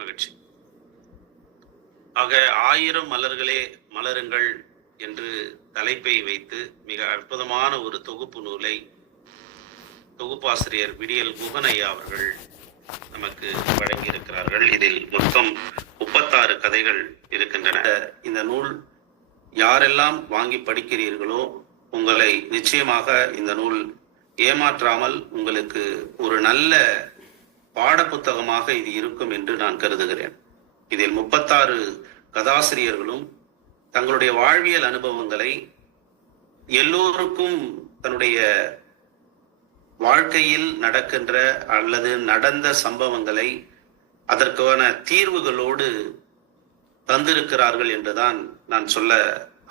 மகிழ்ச்சி. ஆக 1000 மலர்களே மலருங்கள் என்று தலைப்பை வைத்து மிக அற்புதமான ஒரு தொகுப்பு நூலை தொகுப்பாசிரியர் விடியல் குகனையா அவர்கள் நமக்கு வழங்கியிருக்கிறார்கள். இதில் மொத்தம் 36 கதைகள் இருக்கின்றன. இந்த நூல் யாரெல்லாம் வாங்கி படிக்கிறீர்களோ உங்களை நிச்சயமாக இந்த நூல் ஏமாற்றாமல் உங்களுக்கு ஒரு நல்ல பாட புத்தகமாக இது இருக்கும் என்று நான் கருதுகிறேன். இதில் 36 கதாசிரியர்களும் தங்களுடைய வாழ்வியல் அனுபவங்களை எல்லோருக்கும் தன்னுடைய வாழ்க்கையில் நடக்கின்ற அல்லது நடந்த சம்பவங்களை அதற்கான தீர்வுகளோடு தந்திருக்கிறார்கள் என்றுதான் நான் சொல்ல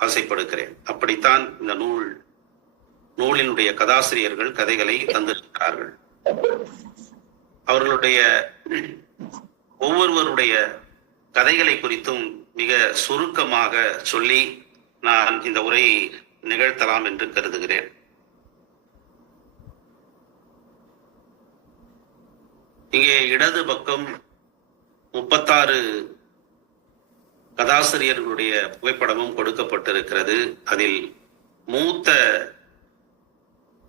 ஆசைப்படுகிறேன். அப்படித்தான் இந்த நூலினுடைய கதாசிரியர்கள் கதைகளை தந்திருக்கிறார்கள். அவர்களுடைய ஒவ்வொருவருடைய கதைகளை குறித்தும் மிக சுருக்கமாக சொல்லி நான் இந்த உரையை நிகழ்த்தலாம் என்று கருதுகிறேன். இங்கே இடது பக்கம் 36 கதாசிரியர்களுடைய புகைப்படமும் கொடுக்கப்பட்டிருக்கிறது. அதில் மூத்த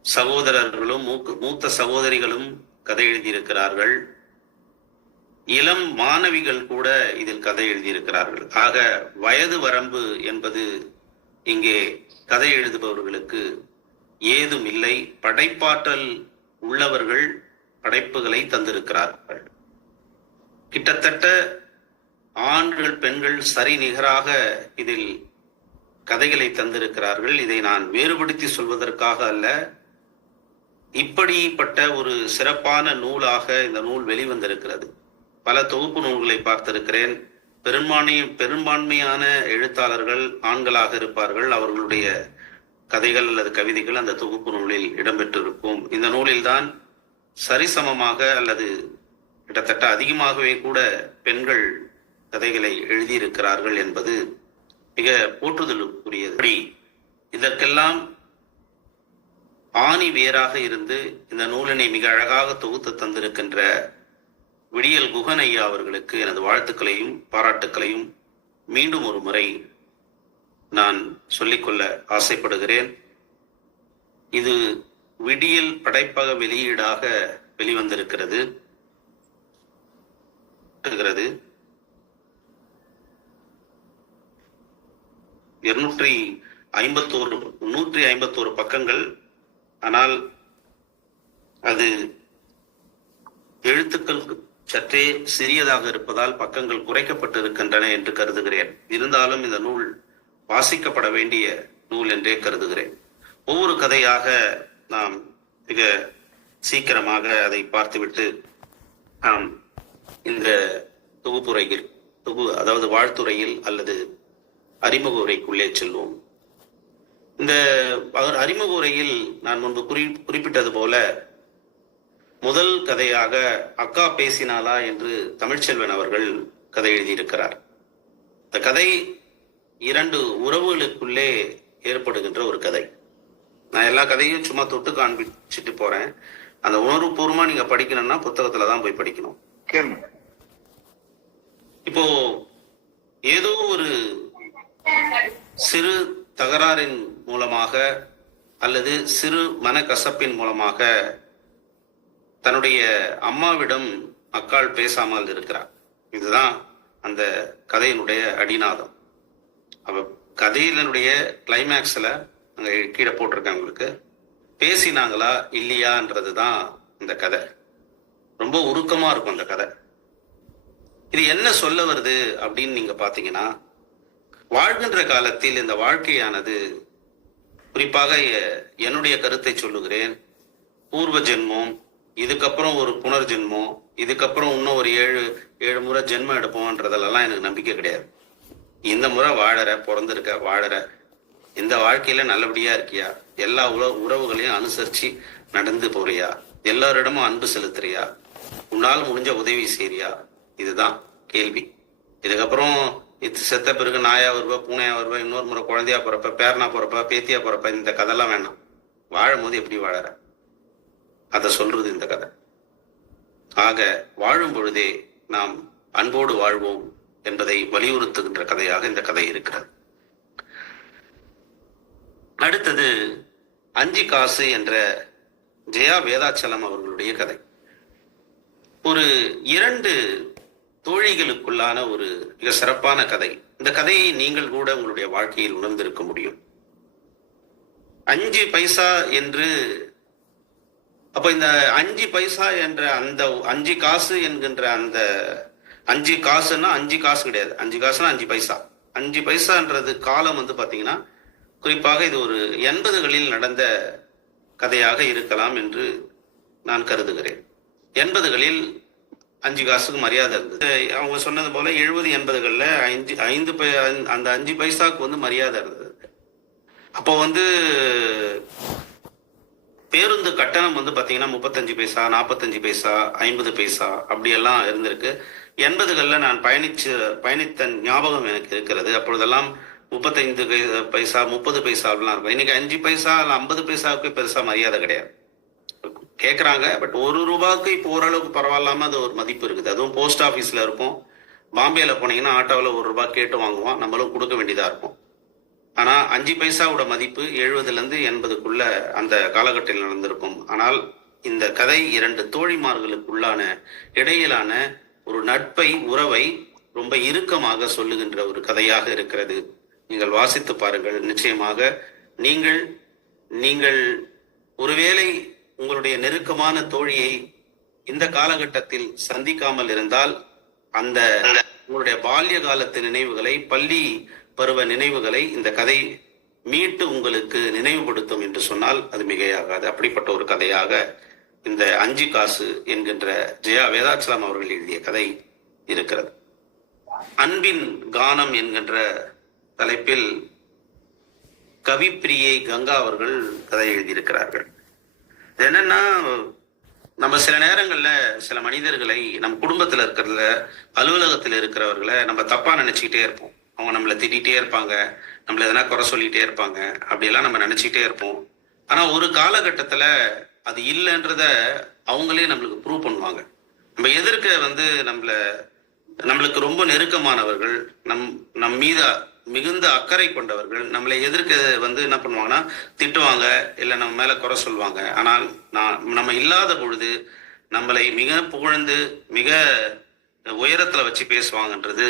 சகோதரர்களும் மூத்த சகோதரிகளும் கதை எழுதியிருக்கிறார்கள். இளம் மாணவிகள் கூட இதில் கதை எழுதியிருக்கிறார்கள். ஆக வயது வரம்பு என்பது இங்கே கதை எழுதுபவர்களுக்கு ஏதும் இல்லை. படைப்பாற்றல் உள்ளவர்கள் படைப்புகளை தந்திருக்கிறார்கள். கிட்டத்தட்ட ஆண்கள் பெண்கள் சரி நிகராக இதில் கதைகளை தந்திருக்கிறார்கள். இதை நான் வேறுபடுத்தி சொல்வதற்காக அல்ல, இப்படிப்பட்ட ஒரு சிறப்பான நூலாக இந்த நூல் வெளிவந்திருக்கிறது. பல தொகுப்பு நூல்களை பார்த்திருக்கிறேன். பெரும்பான்மையான எழுத்தாளர்கள் ஆண்களாக இருப்பார்கள். அவர்களுடைய கதைகள் அல்லது கவிதைகள் அந்த தொகுப்பு நூலில் இடம்பெற்றிருக்கும். இந்த நூலில்தான் சரிசமமாக அல்லது கிட்டத்தட்ட அதிகமாகவே கூட பெண்கள் கதைகளை எழுதியிருக்கிறார்கள் என்பது மிக போற்றுதலுக்குரியது. இதற்கெல்லாம் ஆணி வேராக இருந்து இந்த நூலினை மிக அழகாக தொகுத்து தந்திருக்கின்ற விடியல் குகனையா அவர்களுக்கு எனது வாழ்த்துக்களையும் பாராட்டுக்களையும் மீண்டும் ஒரு முறை நான் சொல்லிக்கொள்ள ஆசைப்படுகிறேன். இது விடியல் படைப்பக வெளியீடாக வெளிவந்திருக்கிறது. 151 பக்கங்கள். ஆனால் அது எழுத்துக்கள் சற்றே சிறியதாக இருப்பதால் பக்கங்கள் குறைக்கப்பட்டிருக்கின்றன என்று கருதுகிறேன். இருந்தாலும் இந்த நூல் வாசிக்கப்பட வேண்டிய நூல் என்றே கருதுகிறேன். ஒவ்வொரு கதையாக நாம் மிக சீக்கிரமாக அதை பார்த்துவிட்டு நாம் இந்த அதாவது வாழ்த்துறையில் அல்லது அறிமுக உரைக்குள்ளே செல்வோம். இந்த அறிமுக உரையில் நான் முன்பு குறிப்பிட்டது போல முதல் கதையாக அக்கா பேசினாளா என்று தமிழ்ச்செல்வன் அவர்கள் கதை எழுதியிருக்கிறார். இந்த கதை 2 உறவுகளுக்குள்ளே ஏற்படுகின்ற ஒரு கதை. நான் எல்லா கதையும் சும்மா தொட்டு காண்பிச்சுட்டு போறேன். அந்த உணர்வுபூர்வமா நீங்க படிக்கணும்னா புத்தகத்துலதான் போய் படிக்கணும். இப்போ ஏதோ ஒரு சிறு தகராறின் மூலமாக அல்லது சிறு மனக்கசப்பின் மூலமாக தன்னுடைய அம்மாவிடம் அக்காள் பேசாமல் இருக்கிறார். இதுதான் அந்த கதையினுடைய அடிநாதம். அவ கதையினுடைய கிளைமேக்ஸ்ல அங்க கீழே போட்டிருக்கேன் உங்களுக்கு. பேசினாங்களா இல்லையான்றதுதான் இந்த கதை. ரொம்ப உருக்கமா இருக்கும் அந்த கதை. இது என்ன சொல்ல வருது அப்படின்னு நீங்க பாத்தீங்கன்னா, வாழ்கின்ற காலத்தில் இந்த வாழ்க்கையானது, குறிப்பாக என்னுடைய கருத்தை சொல்லுகிறேன், பூர்வ ஜென்மம், இதுக்கப்புறம் ஒரு புனர்ஜென்மம், இதுக்கப்புறம் இன்னும் ஒரு 7 முறை ஜென்மம் எடுப்போம்ன்றதெல்லாம் எனக்கு நம்பிக்கை கிடையாது. இந்த முறை வாழற, பிறந்திருக்க, வாழற, இந்த வாழ்க்கையில நல்லபடியா இருக்கியா, எல்லா உறவுகளையும் அனுசரிச்சு நடந்து போறியா, எல்லாரிடமும் அன்பு செலுத்துறியா, உன்னால் முடிஞ்ச உதவி செய்றியா, இதுதான் கேள்வி. இதுக்கப்புறம் செத்த பிறகு நாயா வருவ, பூனையா வருவ, இன்னொரு முறை குழந்தையா பிறப்ப, பேரனா பிறப்ப, பேத்தியா பிறப்ப, இந்த கதைலாம் வேணாம். வாழும் போது எப்படி வாழற அதை சொல்றது இந்த கதை. ஆக வாழும் பொழுதே நாம் அன்போடு வாழ்வோம் என்பதை வலியுறுத்துகின்ற கதையாக இந்த கதை இருக்கிறது. அடுத்தது அஞ்சு காசு என்ற ஜெயா வேதாச்சலம் அவர்களுடைய கதை. ஒரு இரண்டு தோழிகளுக்குள்ளான ஒரு மிக சிறப்பான கதை. இந்த கதையை நீங்கள் கூட உங்களுடைய வாழ்க்கையில் உணர்ந்திருக்க முடியும். 5 பைசா என்று, அப்ப இந்த 5 பைசா என்ற அந்த 5 காசு என்கின்ற அந்த 5 காசுன்னா 5 காசு கிடையாது. 5 காசுனா 5 பைசா. 5 பைசான்றது காலம் பாத்தீங்கன்னா குறிப்பாக இது ஒரு 80களில் நடந்த கதையாக இருக்கலாம் என்று நான் கருதுகிறேன். 80களில் 5 காசுக்கு மரியாதை இருந்தது. அவங்க சொன்னது போல 70 80களில் அந்த 5 பைசாவுக்கு மரியாதை இருந்தது. அப்போ பேருந்து கட்டணம் பாத்தீங்கன்னா 35 பைசா, 45 பைசா, 50 பைசா அப்படியெல்லாம் இருந்திருக்கு. 80களில் நான் பயணித்த ஞாபகம் எனக்கு இருக்கிறது. அப்பொழுதெல்லாம் 35 பைசா 30 பைசா அப்படிலாம் இருக்கும். இன்னைக்கு 5 பைசா 50 பைசாவுக்கு பெருசா மரியாதை கிடையாது. கேட்குறாங்க, பட் 1 ரூபாய்க்கு இப்போ ஓரளவுக்கு பரவாயில்லாம அது ஒரு மதிப்பு இருக்குது. அதுவும் போஸ்ட் ஆஃபீஸில் இருக்கும். பாம்பேல போனீங்கன்னா ஆட்டோவில் 1 ரூபாய் கேட்டு வாங்குவோம், நம்மளும் கொடுக்க வேண்டியதாக இருக்கும். ஆனால் 5 பைசாவோட மதிப்பு 70லேருந்து 80க்குள்ள அந்த காலகட்டத்தில் நடந்திருக்கும். ஆனால் இந்த கதை 2 தோழிமார்களுக்குள்ளான இடையிலான ஒரு நட்பை, உறவை ரொம்ப இறுக்கமாக சொல்லுகின்ற ஒரு கதையாக இருக்கிறது. நீங்கள் வாசித்து பாருங்கள். நிச்சயமாக நீங்கள் ஒருவேளை உங்களுடைய நெருக்கமான தோழியை இந்த காலகட்டத்தில் சந்திக்காமல் இருந்தால் அந்த உங்களுடைய பால்ய காலத்து நினைவுகளை, பள்ளி பருவ நினைவுகளை இந்த கதை மீட்டு உங்களுக்கு நினைவுபடுத்தும் என்று சொன்னால் அது மிகையாகாது. அப்படிப்பட்ட ஒரு கதையாக இந்த 5 காசு என்கின்ற ஜெயா வேதாச்சலம் அவர்கள் எழுதிய கதை இருக்கிறது. அன்பின் கானம் என்கின்ற தலைப்பில் கவிப்பிரியை கங்கா அவர்கள் கதை எழுதியிருக்கிறார்கள். என்னன்னா, நம்ம சில நேரங்கள்ல சில மனிதர்களை, நம் குடும்பத்துல இருக்கிறதுல, அலுவலகத்தில் இருக்கிறவர்களை நம்ம தப்பா நினைச்சுக்கிட்டே இருப்போம். அவங்க நம்மளை திட்டிகிட்டே இருப்பாங்க, நம்மள எதனா குறை சொல்லிட்டே இருப்பாங்க, அப்படியெல்லாம் நம்ம நினைச்சுக்கிட்டே இருப்போம். ஆனா ஒரு காலகட்டத்துல அது இல்லைன்றத அவங்களே நம்மளுக்கு ப்ரூவ் பண்ணுவாங்க. நம்ம எதிர்க்க நம்மளுக்கு ரொம்ப நெருக்கமானவர்கள், நம் மீது மிகுந்த அக்கறை கொண்டவர்கள் நம்மளை எதிர்க்க என்ன பண்ணுவாங்கன்னா திட்டுவாங்க, இல்லை நம்ம மேல குறை சொல்லுவாங்க. ஆனால் நம்ம இல்லாத பொழுது நம்மளை மிக புகழ்ந்து மிக உயரத்துல வச்சு பேசுவாங்கன்றது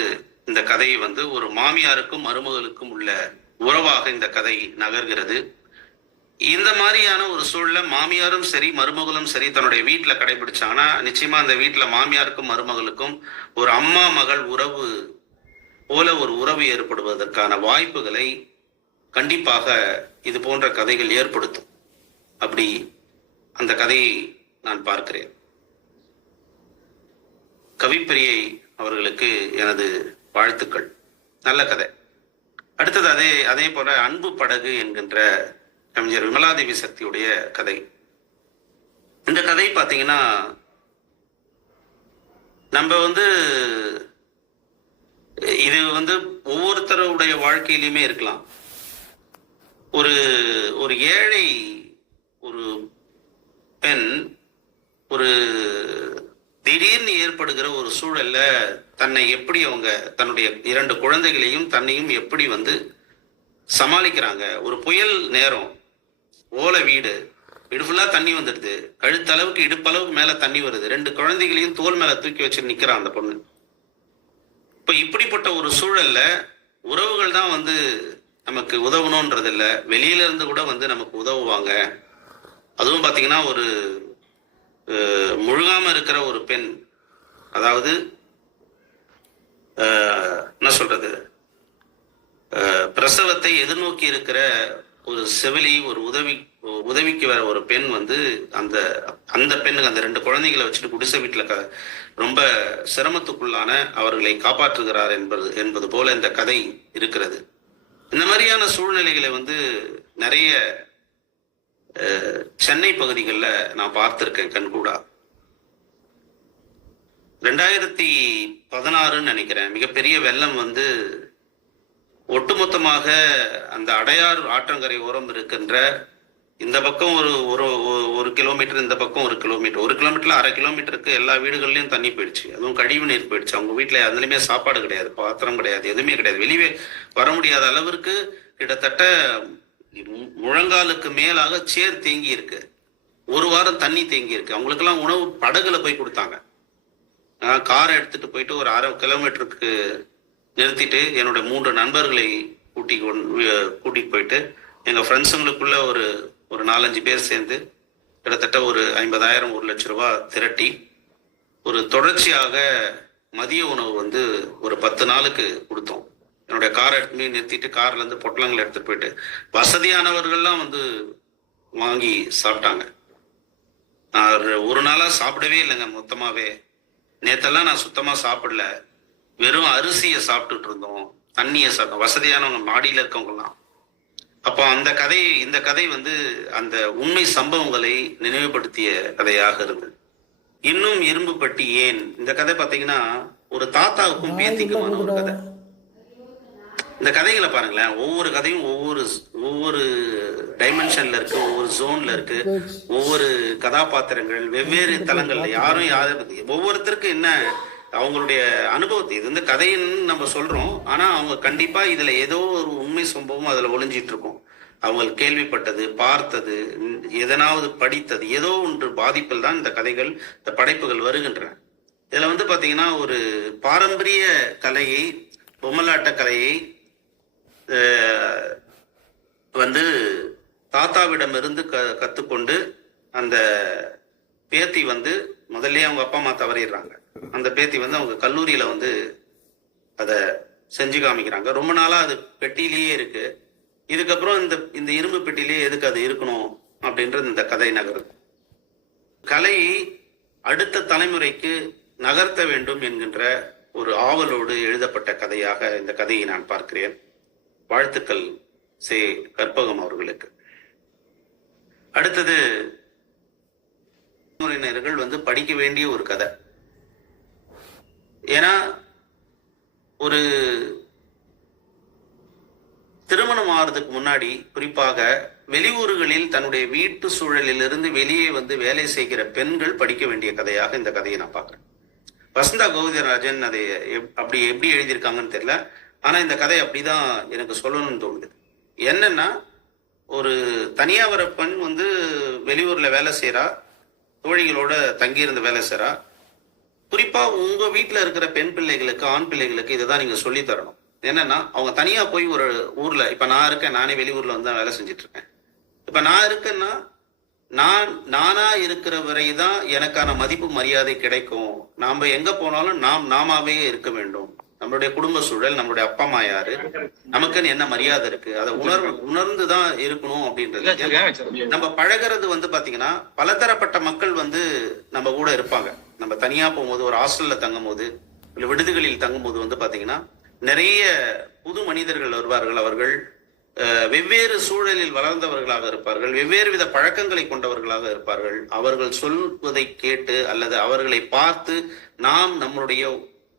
இந்த கதை ஒரு மாமியாருக்கும் மருமகளுக்கும் உள்ள உறவாக இந்த கதை நகர்கிறது. இந்த மாதிரியான ஒரு சூழல மாமியாரும் சரி மருமகளும் சரி தன்னுடைய வீட்டுல கடைபிடிச்சாங்கன்னா நிச்சயமா அந்த வீட்டுல மாமியாருக்கும் மருமகளுக்கும் ஒரு அம்மா மகள் உறவு போல ஒரு உறவு ஏற்படுவதற்கான வாய்ப்புகளை கண்டிப்பாக இது போன்ற கதைகள் ஏற்படுத்தும். அப்படி அந்த கதையை நான் பார்க்கிறேன். கவிப்பிரியை அவர்களுக்கு எனது வாழ்த்துக்கள். நல்ல கதை. அடுத்தது அதே போல அன்பு படகு என்கின்ற கவிஞர் விமலாதேவி சக்தியுடைய கதை. இந்த கதை பார்த்தீங்கன்னா நம்ம இது ஒவ்வொருத்தருடைய வாழ்க்கையிலுமே இருக்கலாம். ஒரு ஏழை ஒரு பெண் ஒரு திடீர்னு ஏற்படுகிற ஒரு சூழல்ல தன்னை எப்படி அவங்க தன்னுடைய 2 குழந்தைகளையும் தன்னையும் எப்படி சமாளிக்கிறாங்க. ஒரு புயல் நேரம், ஓலை வீடு ஃபுல்லா தண்ணி வந்துடுது, கழுத்தளவுக்கு இடுப்பளவுக்கு மேல தண்ணி வருது, 2 குழந்தைகளையும் தோல் மேல தூக்கி வச்சு நிக்கிறான் அந்த பொண்ணு. இப்ப இப்படிப்பட்ட ஒரு சூழல்ல உறவுகள் தான் நமக்கு உதவணும்ன்றது இல்ல, வெளியில இருந்து கூட நமக்கு உதவுவாங்க. அதுவும் பாத்தீங்கன்னா ஒரு முழுகாம இருக்கிற ஒரு பெண், அதாவது என்ன சொல்றது, பிரசவத்தை எதிர்நோக்கி இருக்கிற ஒரு செவிலி, ஒரு உதவிக்கு வர ஒரு பெண் அந்த பெண்ணுக்கு அந்த 2 குழந்தைகளை வச்சுட்டு குடிசை வீட்டுல ரொம்ப சிரமத்துக்குள்ளான அவர்களை காப்பாற்றுகிறார் என்பது போல இந்த கதை இருக்கிறது. இந்த மாதிரியான சூழ்நிலைகளை நிறைய சென்னை பகுதிகளில் நான் பார்த்திருக்கேன் கண்கூடா. 2016 நினைக்கிறேன், மிகப்பெரிய வெள்ளம் ஒட்டுமொத்தமாக அந்த அடையார் ஆற்றங்கரை ஓரம் இருக்கின்ற இந்த பக்கம் ஒரு ஒரு ஒரு கிலோமீட்டர், இந்த பக்கம் ஒரு கிலோமீட்டர், 1 கிலோமீட்டர்ல 1/2 கிலோமீட்டருக்கு எல்லா வீடுகள்லயும் தண்ணி போயிடுச்சு. அதுவும் கழிவு நீர் போயிடுச்சு. அவங்க வீட்டுல அதுலயுமே சாப்பாடு கிடையாது, பாத்திரம் கிடையாது, எதுவுமே கிடையாது. வெளியே வர முடியாத அளவிற்கு கிட்டத்தட்ட முழங்காலுக்கு மேலாக சேர் தேங்கி இருக்கு. 1 வாரம் தண்ணி தேங்கி இருக்கு. அவங்களுக்கெல்லாம் உணவு படகுல போய் கொடுத்தாங்க. காரை எடுத்துட்டு போயிட்டு ஒரு 1/2 கிலோமீட்டருக்கு நிறுத்திட்டு என்னோட 3 நண்பர்களை கூட்டிட்டு போயிட்டு எங்க ஃப்ரெண்ட்ஸுங்களுக்குள்ள ஒரு 4-5 பேர் சேர்ந்து கிட்டத்தட்ட ஒரு 50,000 1,00,000 ரூபாய் திரட்டி ஒரு தொடர்ச்சியாக மதிய உணவு வந்து ஒரு 10 நாளுக்கு கொடுத்தோம். என்னுடைய காரை எடுத்துமே நிறுத்திட்டு கார்ல இருந்து பொட்டலங்களை எடுத்துட்டு போயிட்டு வசதியானவர்கள்லாம் வந்து வாங்கி சாப்பிட்டாங்க. நான் ஒரு நாளா சாப்பிடவே இல்லைங்க. மொத்தமாவே நேத்தெல்லாம் நான் சுத்தமா சாப்பிடல. வெறும் அரிசியை சாப்பிட்டுட்டு இருந்தோம், தண்ணியை சாப்பிட்டோம். வசதியானவங்க மாடியில இருக்கவங்கலாம். அப்போ இந்த கதை வந்து அந்த உண்மை சம்பவங்களை நினைவுபடுத்திய கதையாக இருந்தது. இன்னும் இரும்பு பட்டி ஏன், இந்த கதை பாத்தீங்கன்னா ஒரு தாத்தாவுக்கும் பேத்திக்குமான ஒரு கதை. இந்த கதைகளை பாருங்களேன், ஒவ்வொரு கதையும் ஒவ்வொரு டைமென்ஷன்ல இருக்கு, ஒவ்வொரு ஜோன்ல இருக்கு, ஒவ்வொரு கதாபாத்திரங்கள் வெவ்வேறு தளங்கள்ல. ஒவ்வொருத்தருக்கு என்ன அவங்களுடைய அனுபவத்தை, இது வந்து கதைன்னு நம்ம சொல்றோம், ஆனா அவங்க கண்டிப்பா இதுல ஏதோ ஒரு உண்மை சம்பவம் அதுல ஒளிஞ்சிட்டு இருக்கும். அவங்க கேள்விப்பட்டது, பார்த்தது, எதனாவது படித்தது, ஏதோ ஒன்று பாதிப்பில் தான் இந்த கதைகள், இந்த படைப்புகள் வருகின்றன. இதுல வந்து பாத்தீங்கன்னா ஒரு பாரம்பரிய கலையை, பொம்மலாட்ட கலையை வந்து தாத்தாவிடம் இருந்து கத்துக்கொண்டு அந்த பேத்தி வந்து முதல்ல அவங்க அப்பா அம்மா தவறிடுறாங்க. அந்த பேத்தி வந்து அவங்க கல்லூரியில வந்து அதை செஞ்சு காமிக்கிறாங்க. ரொம்ப நாளா அது பெட்டியிலேயே இருக்கு. இதுக்கப்புறம் இந்த இரும்பு பெட்டியிலேயே எதுக்கு அது இருக்கணும் அப்படின்றது இந்த கதை நகருது. கலையை அடுத்த தலைமுறைக்கு நகர்த்த வேண்டும் என்கின்ற ஒரு ஆவலோடு எழுதப்பட்ட கதையாக இந்த கதையை நான் பார்க்கிறேன். வாழ்த்துக்கள் கற்பகம் அவர்களுக்கு. அடுத்தது தலைமுறையினர்கள் வந்து படிக்க வேண்டிய ஒரு கதை. ஏன்னா ஒரு திருமணம் ஆகிறதுக்கு முன்னாடி குறிப்பாக வெளியூர்களில் தன்னுடைய வீட்டு சூழலிலிருந்து வெளியே வந்து வேலை செய்கிற பெண்கள் படிக்க வேண்டிய கதையாக இந்த கதையை நான் பார்க்கிறேன். வசந்தா கோவிந்தராஜன் அதை எப்படி எழுதியிருக்காங்கன்னு தெரியல, ஆனா இந்த கதை அப்படிதான் எனக்கு சொல்லணும்னு தோணுது. என்னன்னா, ஒரு தனியாவர பெண் வந்து வெளியூர்ல வேலை செய்யறா, தோழிகளோட தங்கியிருந்து வேலை செய்யறா. குறிப்பா உங்க வீட்டுல இருக்கிற பெண் பிள்ளைகளுக்கு, ஆண் பிள்ளைகளுக்கு இதைதான் நீங்க சொல்லி தரணும். என்னன்னா, அவங்க தனியா போய் ஒரு ஊர்ல, இப்ப நான் இருக்கேன், நானே வெளியூர்ல வந்து வேலை செஞ்சுட்டு இருக்கேன். இப்ப நான் இருக்கேன்னா, நானா இருக்கிற வரைதான் எனக்கான மதிப்பு மரியாதை கிடைக்கும். நாம எங்க போனாலும் நாமாவே இருக்க வேண்டும். நம்மளுடைய குடும்ப சூழல், நம்மளுடைய அப்பா அம்மா யாரு, நமக்குன்னு என்ன மரியாதை இருக்கு, அதை உணர்ந்துதான் இருக்கணும் அப்படின்றது. நம்ம பழகிறது வந்து பாத்தீங்கன்னா பலதரப்பட்ட மக்கள் வந்து நம்ம கூட இருப்பாங்க. நம்ம தனியா போகும்போது, ஒரு ஹாஸ்டல்ல தங்கும் போது, இல்ல விடுதிகளில் தங்கும் போது வந்து பாத்தீங்கன்னா நிறைய புது மனிதர்கள் வருவார்கள். அவர்கள் வெவ்வேறு சூழலில் வளர்ந்தவர்களாக இருப்பார்கள், வெவ்வேறு வித பழக்கங்களை கொண்டவர்களாக இருப்பார்கள். அவர்கள் சொல்வதை கேட்டு அல்லது அவர்களை பார்த்து நாம் நம்மளுடைய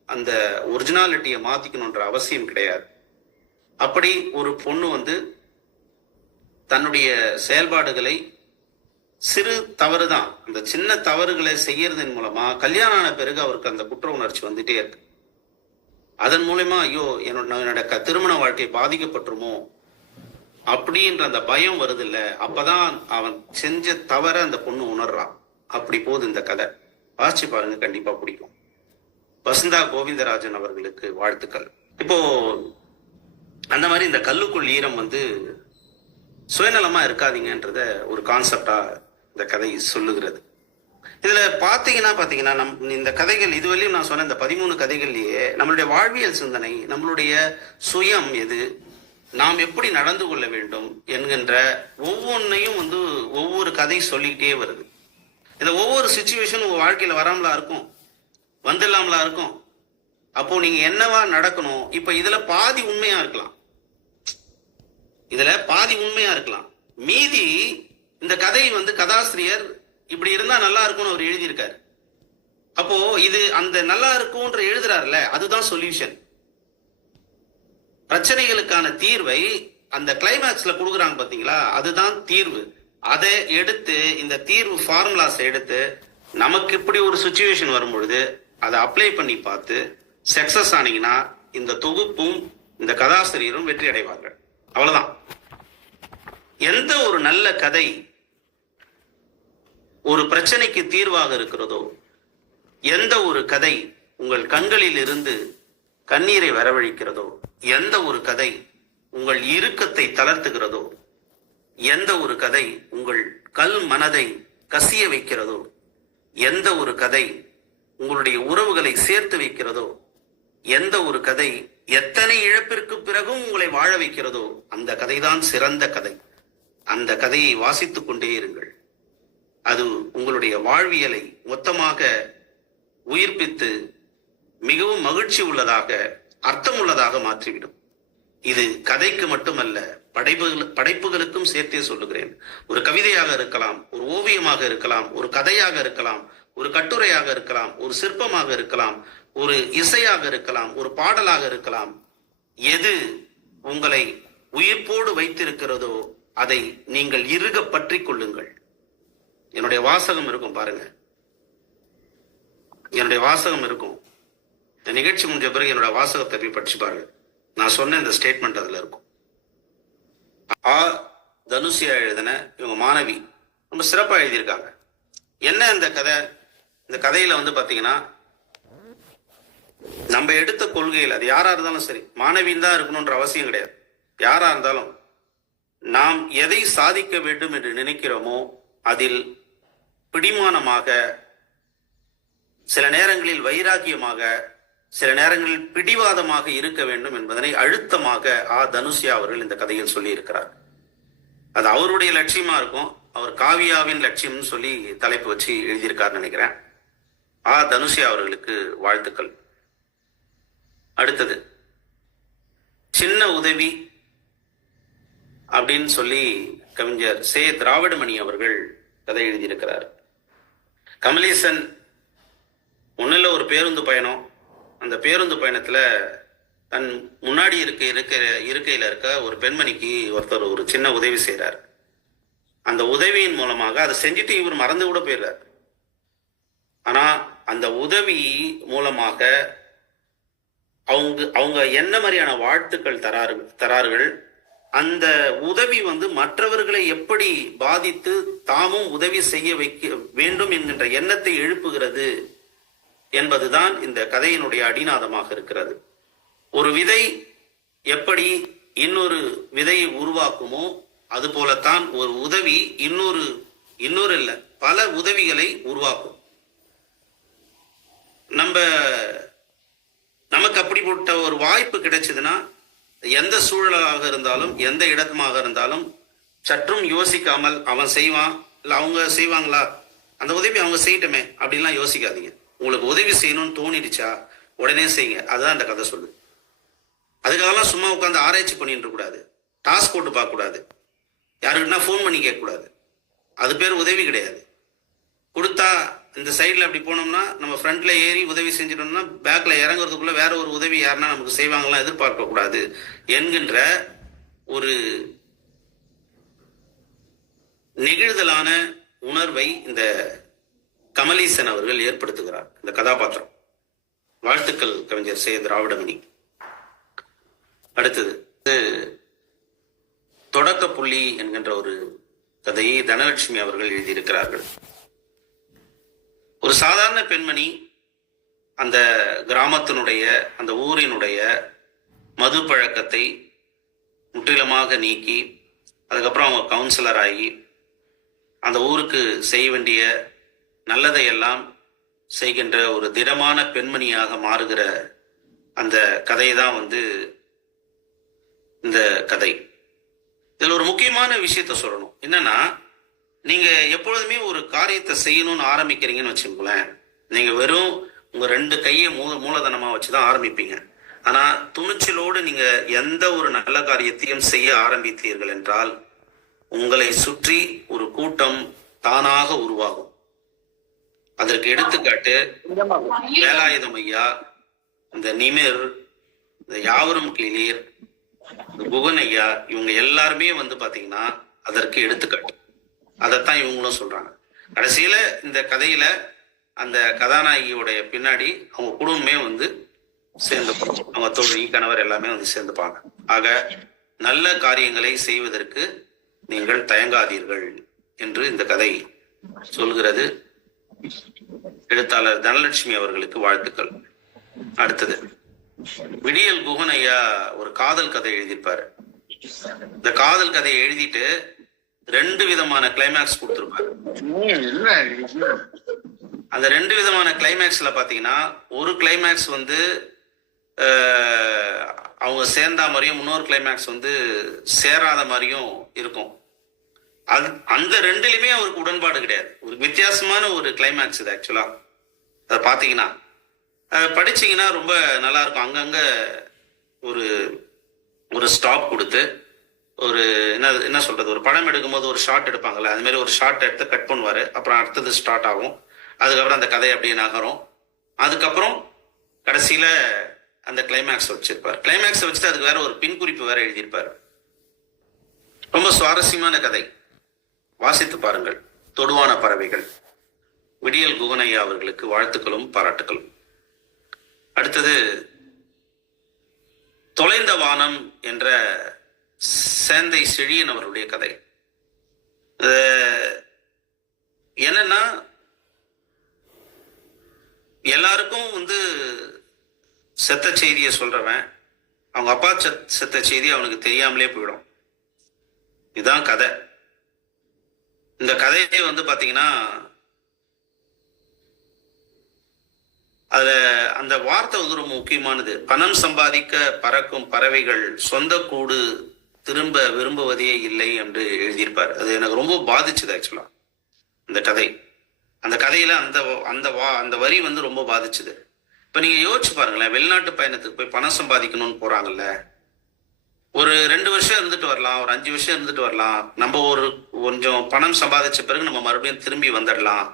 அந்த ஒரிஜினாலிட்டியை மாத்திக்கணுன்ற அவசியம் கிடையாது. அப்படி ஒரு பொண்ணு வந்து தன்னுடைய செயல்பாடுகளை, சிறு தவறுதான், அந்த சின்ன தவறுகளை செய்யறதன் மூலமா கல்யாணம் ஆன பிறகு அவருக்கு அந்த குற்ற உணர்ச்சி வந்துட்டே இருக்கு. அதன் மூலமா ஐயோ என்னோட திருமண வாழ்க்கை பாதிக்கப்பட்டுருமோ அப்படின்ற அந்த பயம் வருது இல்ல, அப்பதான் அவன் செஞ்ச தவற அந்த பொண்ணு உணர்றான். அப்படி போகுது இந்த கதை. வாசிச்சு பாருங்க, கண்டிப்பா பிடிக்கும். வசந்தா கோவிந்தராஜன் அவர்களுக்கு வாழ்த்துக்கள். இப்போ அந்த மாதிரி இந்த கல்லுக்குள் ஈரம் வந்து சுயநலமா இருக்காதீங்கன்றத ஒரு கான்செப்டா இந்த கதை சொல்லுகிறது. இதுல பாத்தீங்கன்னா இந்த கதைகள் இதுவரையும் நான் சொன்ன இந்த 13 கதைகள்லயே நம்மளுடைய வாழ்வியல் சிந்தனை, நம்மளுடைய சுயம் எது, நாம் எப்படி நடந்து கொள்ள வேண்டும் என்கின்ற ஒவ்வொன்னையும் வந்து ஒவ்வொரு கதை சொல்லிக்கிட்டே வருது. இந்த ஒவ்வொரு சிச்சுவேஷன் உங்க வாழ்க்கையில வராமலா இருக்கும், வந்துடலாமலா இருக்கும். அப்போ நீங்க என்னவா நடக்கணும். இப்ப இதுல பாதி உண்மையா இருக்கலாம், மீதி இந்த கதை வந்து கதாசிரியர் இப்படி இருந்தா நல்லா இருக்கும்னு அவர் எழுதியிருக்காரு. அப்போ இது அந்த நல்லா இருக்கும்ன்ற எழுதுறாருல, அதுதான் சொல்யூஷன். பிரச்சனைகளுக்கான தீர்வை அந்த கிளைமேக்ஸ்ல கொடுக்குறாங்க பாத்தீங்களா, அதுதான் தீர்வு. அதை எடுத்து இந்த தீர்வு ஃபார்முலாஸ் எடுத்து நமக்கு இப்படி ஒரு சுச்சுவேஷன் வரும் பொழுது அதை அப்ளை பண்ணி பார்த்து சக்சஸ் ஆனீங்கன்னா இந்த தொகுப்பும் இந்த கதாசிரியரும் வெற்றி அடைவார்கள். அவ்வளவுதான். எந்த ஒரு நல்ல கதை ஒரு பிரச்சனைக்கு தீர்வாக இருக்கிறதோ, எந்த ஒரு கதை உங்கள் கண்களில் இருந்து கண்ணீரை வரவழைக்கிறதோ, எந்த ஒரு கதை உங்கள் இறுக்கத்தை தளர்த்துகிறதோ, எந்த ஒரு கதை உங்கள் கல் மனதை கசிய வைக்கிறதோ, எந்த ஒரு கதை உங்களுடைய உறவுகளை சேர்த்து வைக்கிறதோ, எந்த ஒரு கதை எத்தனை இழப்பிற்கு பிறகும் உங்களை வாழ வைக்கிறதோ, அந்த கதைதான் சிறந்த கதை. அந்த கதையை வாசித்துக் கொண்டே இருங்கள். அது உங்களுடைய வாழ்வியலை மொத்தமாக உயிர்ப்பித்து மிகவும் மகிழ்ச்சி உள்ளதாக, அர்த்தமுள்ளதாக மாற்றிவிடும். இது கதைக்கு மட்டுமல்ல, படைப்புகளுக்கும் சேர்த்தே சொல்லுகிறேன். ஒரு கவிதையாக இருக்கலாம், ஒரு ஓவியமாக இருக்கலாம், ஒரு கதையாக இருக்கலாம், ஒரு கட்டுரையாக இருக்கலாம், ஒரு சிற்பமாக இருக்கலாம், ஒரு இசையாக இருக்கலாம், ஒரு பாடலாக இருக்கலாம். எது உங்களை உயிர்ப்போடு வைத்திருக்கிறதோ அதை நீங்கள் இறுக பற்றி கொள்ளுங்கள். என்னுடைய வாசகம் இருக்கும் பாருங்க, என்னுடைய வாசகம் இருக்கும். இந்த நிகழ்ச்சி முடிஞ்ச பிறகு என்னோட வாசகத்தை போய் படிச்சு பாருங்க. நான் சொன்ன இந்த ஸ்டேட்மெண்ட் அதுல இருக்கும். தனுஷியா எழுதின இவங்க மாணவி ரொம்ப சிறப்பா எழுதியிருக்காங்க. என்ன இந்த கதை? இந்த கதையில வந்து பாத்தீங்கன்னா, நம்ம எடுத்த கொள்கையில் அது யாரா இருந்தாலும் சரி, மாணவியின் தான் இருக்கணும்ன்ற அவசியம் கிடையாது. யாரா இருந்தாலும் நாம் எதை சாதிக்க வேண்டும் என்று நினைக்கிறோமோ அதில் பிடிமானமாக, சில நேரங்களில் வைராக்கியமாக, சில நேரங்களில் பிடிவாதமாக இருக்க வேண்டும் என்பதனை அழுத்தமாக தனுஷியா அவர்கள் இந்த கதையில் சொல்லி இருக்கிறார். அது அவருடைய லட்சியமா இருக்கும். அவர் காவியாவின் லட்சியம்னு சொல்லி தலைப்பு வச்சு எழுதியிருக்காருன்னு நினைக்கிறேன். தனுஷியா அவர்களுக்கு வாழ்த்துக்கள். அடுத்தது சின்ன உதவி அப்படின்னு சொல்லி கவிஞர் சே திராவிடமணி அவர்கள் கதை எழுதியிருக்கிறார். கமலேசன் ஒன்னுல ஒரு பேருந்து பயணம். அந்த பேருந்து பயணத்துல தன் முன்னாடி இருக்கையில இருக்க ஒரு பெண்மணிக்கு ஒருத்தர் ஒரு சின்ன உதவி செய்யறார். அந்த உதவியின் மூலமாக அதை செஞ்சுட்டு இவர் மறந்து கூட போயிடுறார். ஆனா அந்த உதவி மூலமாக அவங்க என்ன மாதிரியான வாழ்த்துக்கள் தரார்கள், அந்த உதவி வந்து மற்றவர்களை எப்படி பாதித்து தாமும் உதவி செய்ய வைக்க வேண்டும் என்கின்ற எண்ணத்தை எழுப்புகிறது என்பதுதான் இந்த கதையினுடைய அடிநாதமாக இருக்கிறது. ஒரு விதை எப்படி இன்னொரு விதையை உருவாக்குமோ அது போலத்தான் ஒரு உதவி இன்னொரு இல்ல பல உதவிகளை உருவாக்கும். நமக்கு அப்படிப்பட்ட ஒரு வாய்ப்பு கிடைச்சதுன்னா எந்த சூழலாக இருந்தாலும், எந்த இடமாக இருந்தாலும் சற்றும் யோசிக்காமல் அவன் செய்வான் இல்ல அவங்க செய்வாங்களா, அந்த உதவி அவங்க செய்யட்டுமே அப்படின்லாம் யோசிக்காதீங்க. உங்களுக்கு உதவி செய்யணும்னு தோணிடுச்சா உடனே செய்யுங்க. அதுதான் அந்த கதை சொல்லுது. அதுக்காகலாம் சும்மா உட்காந்து ஆராய்ச்சி பண்ணிட்டு இருக்க கூடாது, டாஸ்க் போட்டு பார்க்க கூடாது, யாருக்குன்னா ஃபோன் பண்ணி கேட்கக்கூடாது. அது பேர் உதவி கிடையாது. கொடுத்தா இந்த சைடில் அப்படி போனோம்னா நம்ம ஃப்ரண்ட்ல ஏறி உதவி செஞ்சிட்டோம்னா பேக்ல இறங்குறதுக்குள்ள வேற ஒரு உதவி யாருன்னா நமக்கு செய்வாங்கலாம் எதிர்பார்க்க கூடாது என்கின்ற ஒரு நெகிழ்தலான உணர்வை இந்த கமலீசன் அவர்கள் ஏற்படுத்துகிறார், இந்த கதாபாத்திரம். வாழ்த்துக்கள் கவிஞர் சே திராவிடமணி. அடுத்தது தொடக்க புள்ளி என்கின்ற ஒரு கதையை தனலட்சுமி அவர்கள் எழுதியிருக்கிறார்கள். ஒரு சாதாரண பெண்மணி அந்த கிராமத்தினுடைய, அந்த ஊரினுடைய மது பழக்கத்தை முற்றிலுமாக நீக்கி, அதுக்கப்புறம் அவங்க கவுன்சிலர் ஆகி அந்த ஊருக்கு செய்ய வேண்டிய நல்லதையெல்லாம் செய்கின்ற ஒரு திடமான பெண்மணியாக மாறுகிற அந்த கதை தான் வந்து இந்த கதை. இதுல ஒரு முக்கியமான விஷயத்த சொல்லணும். என்னன்னா, நீங்க எப்பொழுதுமே ஒரு காரியத்தை செய்யணும்னு ஆரம்பிக்கிறீங்கன்னு வச்சுக்கோங்களேன், நீங்க வெறும் உங்க 2 கையை மூலதனமா வச்சுதான் ஆரம்பிப்பீங்க. ஆனா துணிச்சலோடு நீங்க எந்த ஒரு நல்ல காரியத்தையும் செய்ய ஆரம்பித்தீர்கள் என்றால் உங்களை சுற்றி ஒரு கூட்டம் தானாக உருவாகும். அதற்கு எடுத்துக்காட்டு வேலாயுதம் ஐயா, இந்த நிமிர், இந்த யாவரும் கிளீர், இந்த குகன் ஐயா, இவங்க எல்லாருமே வந்து பாத்தீங்கன்னா அதற்கு எடுத்துக்காட்டு. அதைத்தான் இவங்களும் சொல்றாங்க. கடைசியில இந்த கதையில அந்த கதாநாயகியோடைய பின்னாடி அவங்க குடும்பமே வந்து சேர்ந்துப்பாங்க, அவங்க தோழி கணவர் எல்லாமே வந்து சேர்ந்துப்பாங்க. ஆக நல்ல காரியங்களை செய்வதற்கு நீங்கள் தயங்காதீர்கள் என்று இந்த கதை சொல்கிறது. எழுத்தாளர் தனலட்சுமி அவர்களுக்கு வாழ்த்துக்கள். அடுத்தது விடியல் குகன் ஐயா ஒரு காதல் கதை எழுதியிருப்பாரு. இந்த காதல் கதையை எழுதிட்டு 2 விதமான கிளைமேக்ஸ் கொடுத்திருப்பாரு. அந்த 2 விதமான கிளைமேக்ஸ்ல பாத்தீங்கன்னா, ஒரு கிளைமேக்ஸ் வந்து அவங்க சேர்ந்தா மாதிரியும், இன்னொரு கிளைமேக்ஸ் வந்து சேராத மாதிரியும் இருக்கும். அந்த 2லயுமே அவருக்கு உடன்பாடு கிடையாது. ஒரு வித்தியாசமான ஒரு கிளைமேக்ஸ் இது. ஆக்சுவலா அதை பாத்தீங்கன்னா, படிச்சீங்கன்னா ரொம்ப நல்லா இருக்கும். அங்கங்க ஒரு ஒரு ஸ்டாப் கொடுத்து ஒரு என்ன சொல்றது, ஒரு படம் எடுக்கும்போது ஒரு ஷார்ட் எடுப்பாங்கல்ல, அது மாதிரி ஒரு ஷார்ட் எடுத்து கட் பண்ணுவாரு. அப்புறம் அடுத்தது ஸ்டார்ட் ஆகும். அதுக்கப்புறம் அந்த கதை அப்படியே நகரும். அதுக்கப்புறம் கடைசியில அந்த கிளைமேக்ஸ் வச்சிருப்பார். கிளைமேக்ஸ் வச்சுட்டு அதுக்கு வேற ஒரு பின்குறிப்பு வேற எழுதியிருப்பாரு. ரொம்ப சுவாரஸ்யமான கதை, வாசித்து பாருங்கள். தொடுவான பறவைகள். விடியல் குகனையா அவர்களுக்கு வாழ்த்துக்களும் பாராட்டுக்களும். அடுத்தது தொலைந்த வானம் என்ற சேந்தை செழியன் அவருடைய கதை. என்னன்னா, எல்லாருக்கும் வந்து செத்த செய்தியை சொல்றவன் அவங்க அப்பா செத்த செய்தி அவனுக்கு தெரியாமலே போயிடும். இதுதான் கதை. இந்த கதையை வந்து பாத்தீங்கன்னா, அதுல அந்த வார்த்தை வந்து ரொம்ப முக்கியமானது. பணம் சம்பாதிக்க பறக்கும் பறவைகள் சொந்த கூடு திரும்ப விரும்புவதே இல்லை என்று எழுதியிருப்பார். அது எனக்கு ரொம்ப பாதிச்சுது ஆக்சுவலா இந்த கதை. அந்த கதையில அந்த வரி வந்து ரொம்ப பாதிச்சுது. இப்ப நீங்க யோசிச்சு பாருங்களேன், வெளிநாட்டு பயணத்துக்கு போய் பணம் சம்பாதிக்கணும்னு போறாங்கல்ல, ஒரு 2 வருஷம் இருந்துட்டு வரலாம், ஒரு 5 வருஷம் இருந்துட்டு வரலாம், நம்ம ஒரு கொஞ்சம் பணம் சம்பாதிச்ச பிறகு நம்ம மறுபடியும் திரும்பி வந்துடலாம்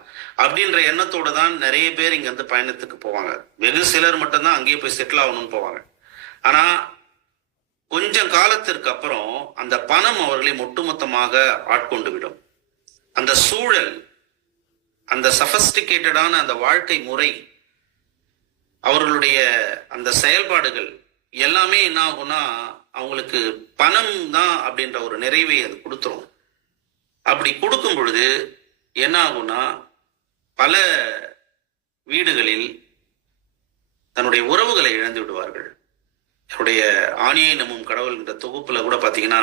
அப்படின்ற எண்ணத்தோட தான் நிறைய பேர் இங்க வந்து பயணத்துக்கு போவாங்க. வெகு சிலர் மட்டும்தான் அங்கேயே போய் செட்டில் ஆகணும்னு போவாங்க. ஆனா கொஞ்சம் காலத்திற்கு அப்புறம் அந்த பணம் அவர்களை ஒட்டுமொத்தமாக ஆட்கொண்டு விடும். அந்த சூழல், அந்த சஃபஸ்டிகேட்டடான அந்த வாழ்க்கை முறை, அவர்களுடைய அந்த செயல்பாடுகள் எல்லாமே என்ன ஆகும்னா, அவங்களுக்கு பணம் தான் அப்படின்ற ஒரு நிறைவை அது கொடுத்துரும். அப்படி கொடுக்கும் பொழுது என்ன ஆகும்னா, பல வீடுகளில் தன்னுடைய உறவுகளை இழந்து விடுவார்கள். என்னுடைய ஆணியை நம்பும் கடவுள் என்ற தொகுப்புல கூட பாத்தீங்கன்னா,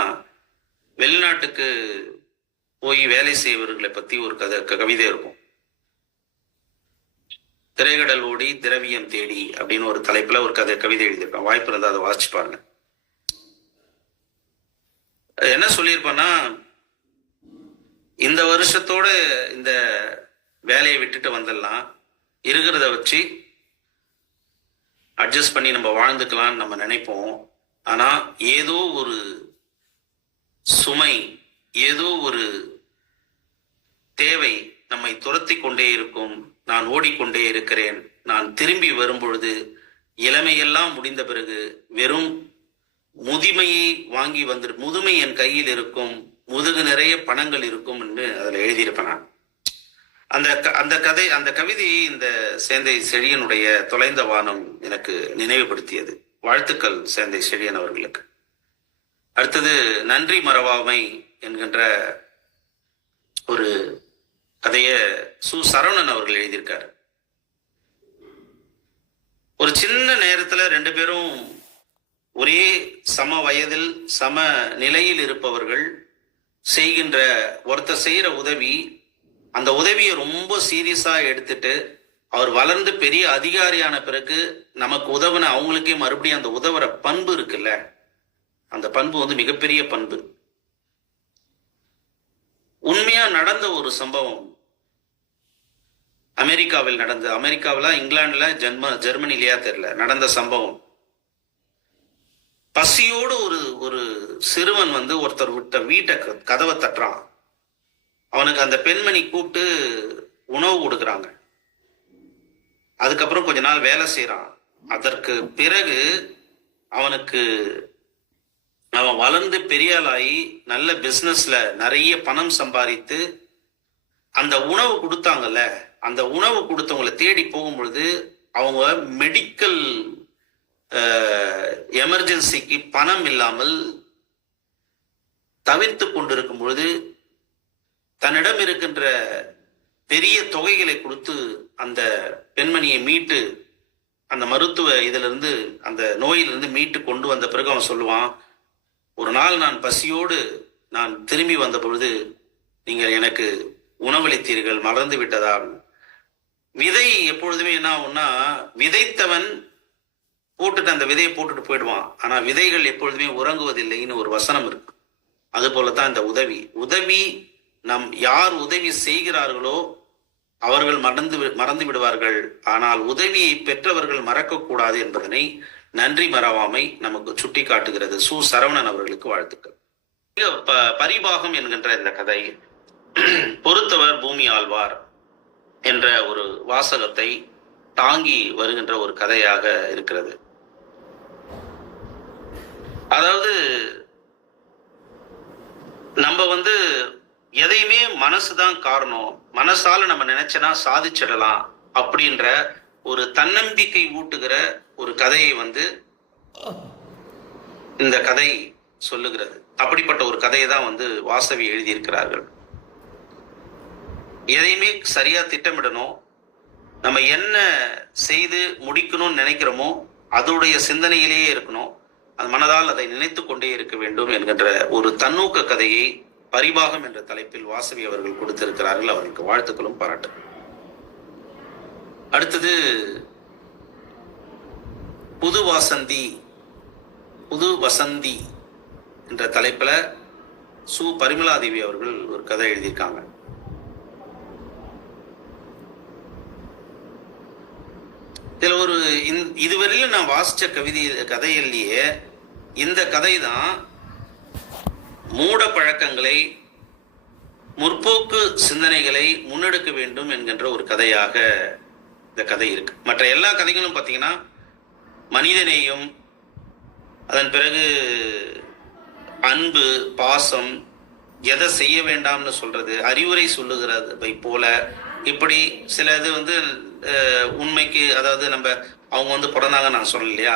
வெளிநாட்டுக்கு போய் வேலை செய்வர்களை பத்தி ஒரு கவிதை இருக்கும். திரைக்கடல் ஓடி திரவியம் தேடி அப்படின்னு ஒரு தலைப்புல ஒரு கவிதை எழுதியிருப்பேன். வாய்ப்பு இருந்தா அதை வாசிச்சு பாருங்க. என்ன சொல்லியிருப்பேன்னா, இந்த வருஷத்தோட இந்த வேலையை விட்டுட்டு வந்துடலாம், இருக்கிறத வச்சு அட்ஜஸ்ட் பண்ணி நம்ம வாழ்ந்துக்கலாம்னு நம்ம நினைப்போம். ஆனா ஏதோ ஒரு சுமை, ஏதோ ஒரு தேவை நம்மை துரத்தி கொண்டே இருக்கும். நான் ஓடிக்கொண்டே இருக்கிறேன். நான் திரும்பி வரும் பொழுது இளமையெல்லாம் முடிந்த பிறகு வெறும் முதுமையை வாங்கி முதுமை என் கையில் இருக்கும், முதுகு நிறைய பணங்கள் இருக்கும் என்று அதுல எழுதியிருப்பேன் நான். அந்த கவிதையை இந்த சேந்தை செழியனுடைய தொலைந்த வானம் எனக்கு நினைவுபடுத்தியது. வாழ்த்துக்கள் சேந்தை செழியன் அவர்களுக்கு. அடுத்தது நன்றி மறவாமை என்கின்ற ஒரு கதைய சரவணன் அவர்கள் எழுதியிருக்காரு. ஒரு சின்ன நேரத்துல 2 பேரும் ஒரே சம வயதில் சம நிலையில் இருப்பவர்கள் செய்கின்ற ஒருத்தர் செய்யற உதவி, அந்த உதவியை ரொம்ப சீரியஸா எடுத்துட்டு அவர் வளர்ந்து பெரிய அதிகாரியான பிறகு நமக்கு உதவுன அவங்களுக்கே மறுபடியும் அந்த உதவுற பண்பு இருக்குல்ல, அந்த பண்பு வந்து மிகப்பெரிய பண்பு. உண்மையா நடந்த ஒரு சம்பவம் அமெரிக்காவில் இங்கிலாந்துல ஜெர்மனிலையா தெரியல நடந்த சம்பவம். பசியோடு ஒரு சிறுவன் வந்து ஒருத்தர் விட்ட வீட்டை கதவை தட்டுறான். அவனுக்கு அந்த பெண்மணி கூப்பிட்டு உணவு கொடுக்குறாங்க. அதுக்கப்புறம் கொஞ்ச நாள் வேலை செய்யறான். அதற்கு பிறகு அவன் வளர்ந்து பெரியாளாகி நல்ல பிசினஸ்ல நிறைய பணம் சம்பாதித்து அந்த உணவு கொடுத்தாங்கல்ல, அந்த உணவு கொடுத்தவங்களை தேடி போகும் பொழுது அவங்க மெடிக்கல் எமர்ஜென்சிக்கு பணம் இல்லாமல் தவிர்த்து கொண்டிருக்கும் பொழுது தன்னிடம் இருக்கின்ற பெரிய தொகைகளை கொடுத்து அந்த பெண்மணியை மீட்டு அந்த மருத்துவ இதிலிருந்து அந்த நோயிலிருந்து மீட்டு கொண்டு வந்த பிறகு அவன் சொல்லுவான், ஒரு நாள் நான் பசியோடு நான் திரும்பி வந்த பொழுது நீங்கள் எனக்கு உணவளித்தீர்கள், மறந்து விட்டதால். விதை எப்பொழுதுமே என்ன ஆகும்னா, விதைத்தவன் போட்டுட்டு அந்த விதையை போட்டுட்டு போயிடுவான். ஆனா விதைகள் எப்பொழுதுமே உறங்குவதில்லைன்னு ஒரு வசனம் இருக்கு. அது போலத்தான் இந்த உதவி நம் யார் உதவி செய்கிறார்களோ அவர்கள் மறந்து விடுவார்கள். ஆனால் உதவியை பெற்றவர்கள் மறக்கக்கூடாது என்பதனை நன்றி மறவாமை நமக்கு சுட்டி காட்டுகிறது. சு சரவணன் அவர்களுக்கு வாழ்த்துக்கள். பரிபாகம் என்கின்ற இந்த கதை பொறுத்தவர் பூமி ஆழ்வார் என்ற ஒரு வாசகத்தை தாங்கி வருகின்ற ஒரு கதையாக இருக்கிறது. அதாவது நம்ம எதையுமே மனசுதான் காரணம், மனசால நம்ம நினைச்சனா சாதிச்சிடலாம் அப்படின்ற ஒரு தன்னம்பிக்கை ஊட்டுகிற ஒரு கதையை இந்த கதை சொல்லுகிறது. அப்படிப்பட்ட ஒரு கதையை தான் வாசவி எழுதியிருக்கிறார்கள். எதையுமே சரியா திட்டமிடணும், நம்ம என்ன செய்து முடிக்கணும்னு நினைக்கிறோமோ அதோடைய சிந்தனையிலேயே இருக்கணும், அது மனதால் அதை நினைத்து கொண்டே இருக்க வேண்டும் என்கின்ற ஒரு தன்னூக்க கதையை பரிபாகம் என்ற தலைப்பில் வாசவி அவர்கள் கொடுத்திருக்கிறார்கள். அவர்களுக்கு வாழ்த்துக்களும் பாராட்டுகள். அடுத்தது புது வசந்தி என்ற தலைப்புல சு பரிமலாதேவி அவர்கள் ஒரு கதை எழுதியிருக்காங்க. இதுல ஒரு இதுவரையிலும் நான் வாசிச்ச கதையிலேயே இந்த கதை தான் மூட பழக்கங்களை, முற்போக்கு சிந்தனைகளை முன்னெடுக்க வேண்டும் என்கின்ற ஒரு கதையாக இந்த கதை இருக்கு. மற்ற எல்லா கதைகளும் பார்த்தீங்கன்னா மனிதநேயம், அதன் பிறகு அன்பு, பாசம், எதை செய்ய வேண்டாம்னு சொல்றது, அறிவுரை சொல்லுகிறதை போல இப்படி சில இது உண்மைக்கு, அதாவது நம்ம அவங்க பிறந்தாங்க நான் சொல்லலையா,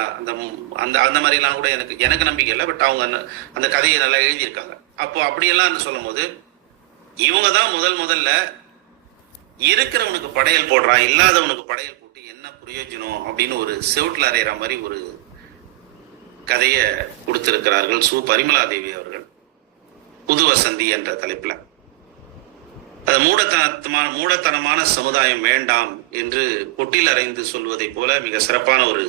அந்த மாதிரிலாம் கூட எனக்கு நம்பிக்கை இல்லை. பட் அவங்க அந்த கதையை நல்லா எழுதியிருக்காங்க. அப்போ அப்படியெல்லாம் சொல்லும் போது இவங்க தான் முதல்ல இருக்கிறவனுக்கு படையல் போடுறான், இல்லாதவனுக்கு படையல் போட்டு என்ன பிரயோஜனம் அப்படின்னு ஒரு செவுட்டில் அறையிற மாதிரி ஒரு கதையை கொடுத்திருக்கிறார்கள் சு பரிமலாதேவி அவர்கள். புது வசந்தி என்ற தலைப்புல அது மூடத்தனமான சமுதாயம் வேண்டாம் என்று கொட்டில் அறைந்து சொல்வதை போல மிக சிறப்பான ஒரு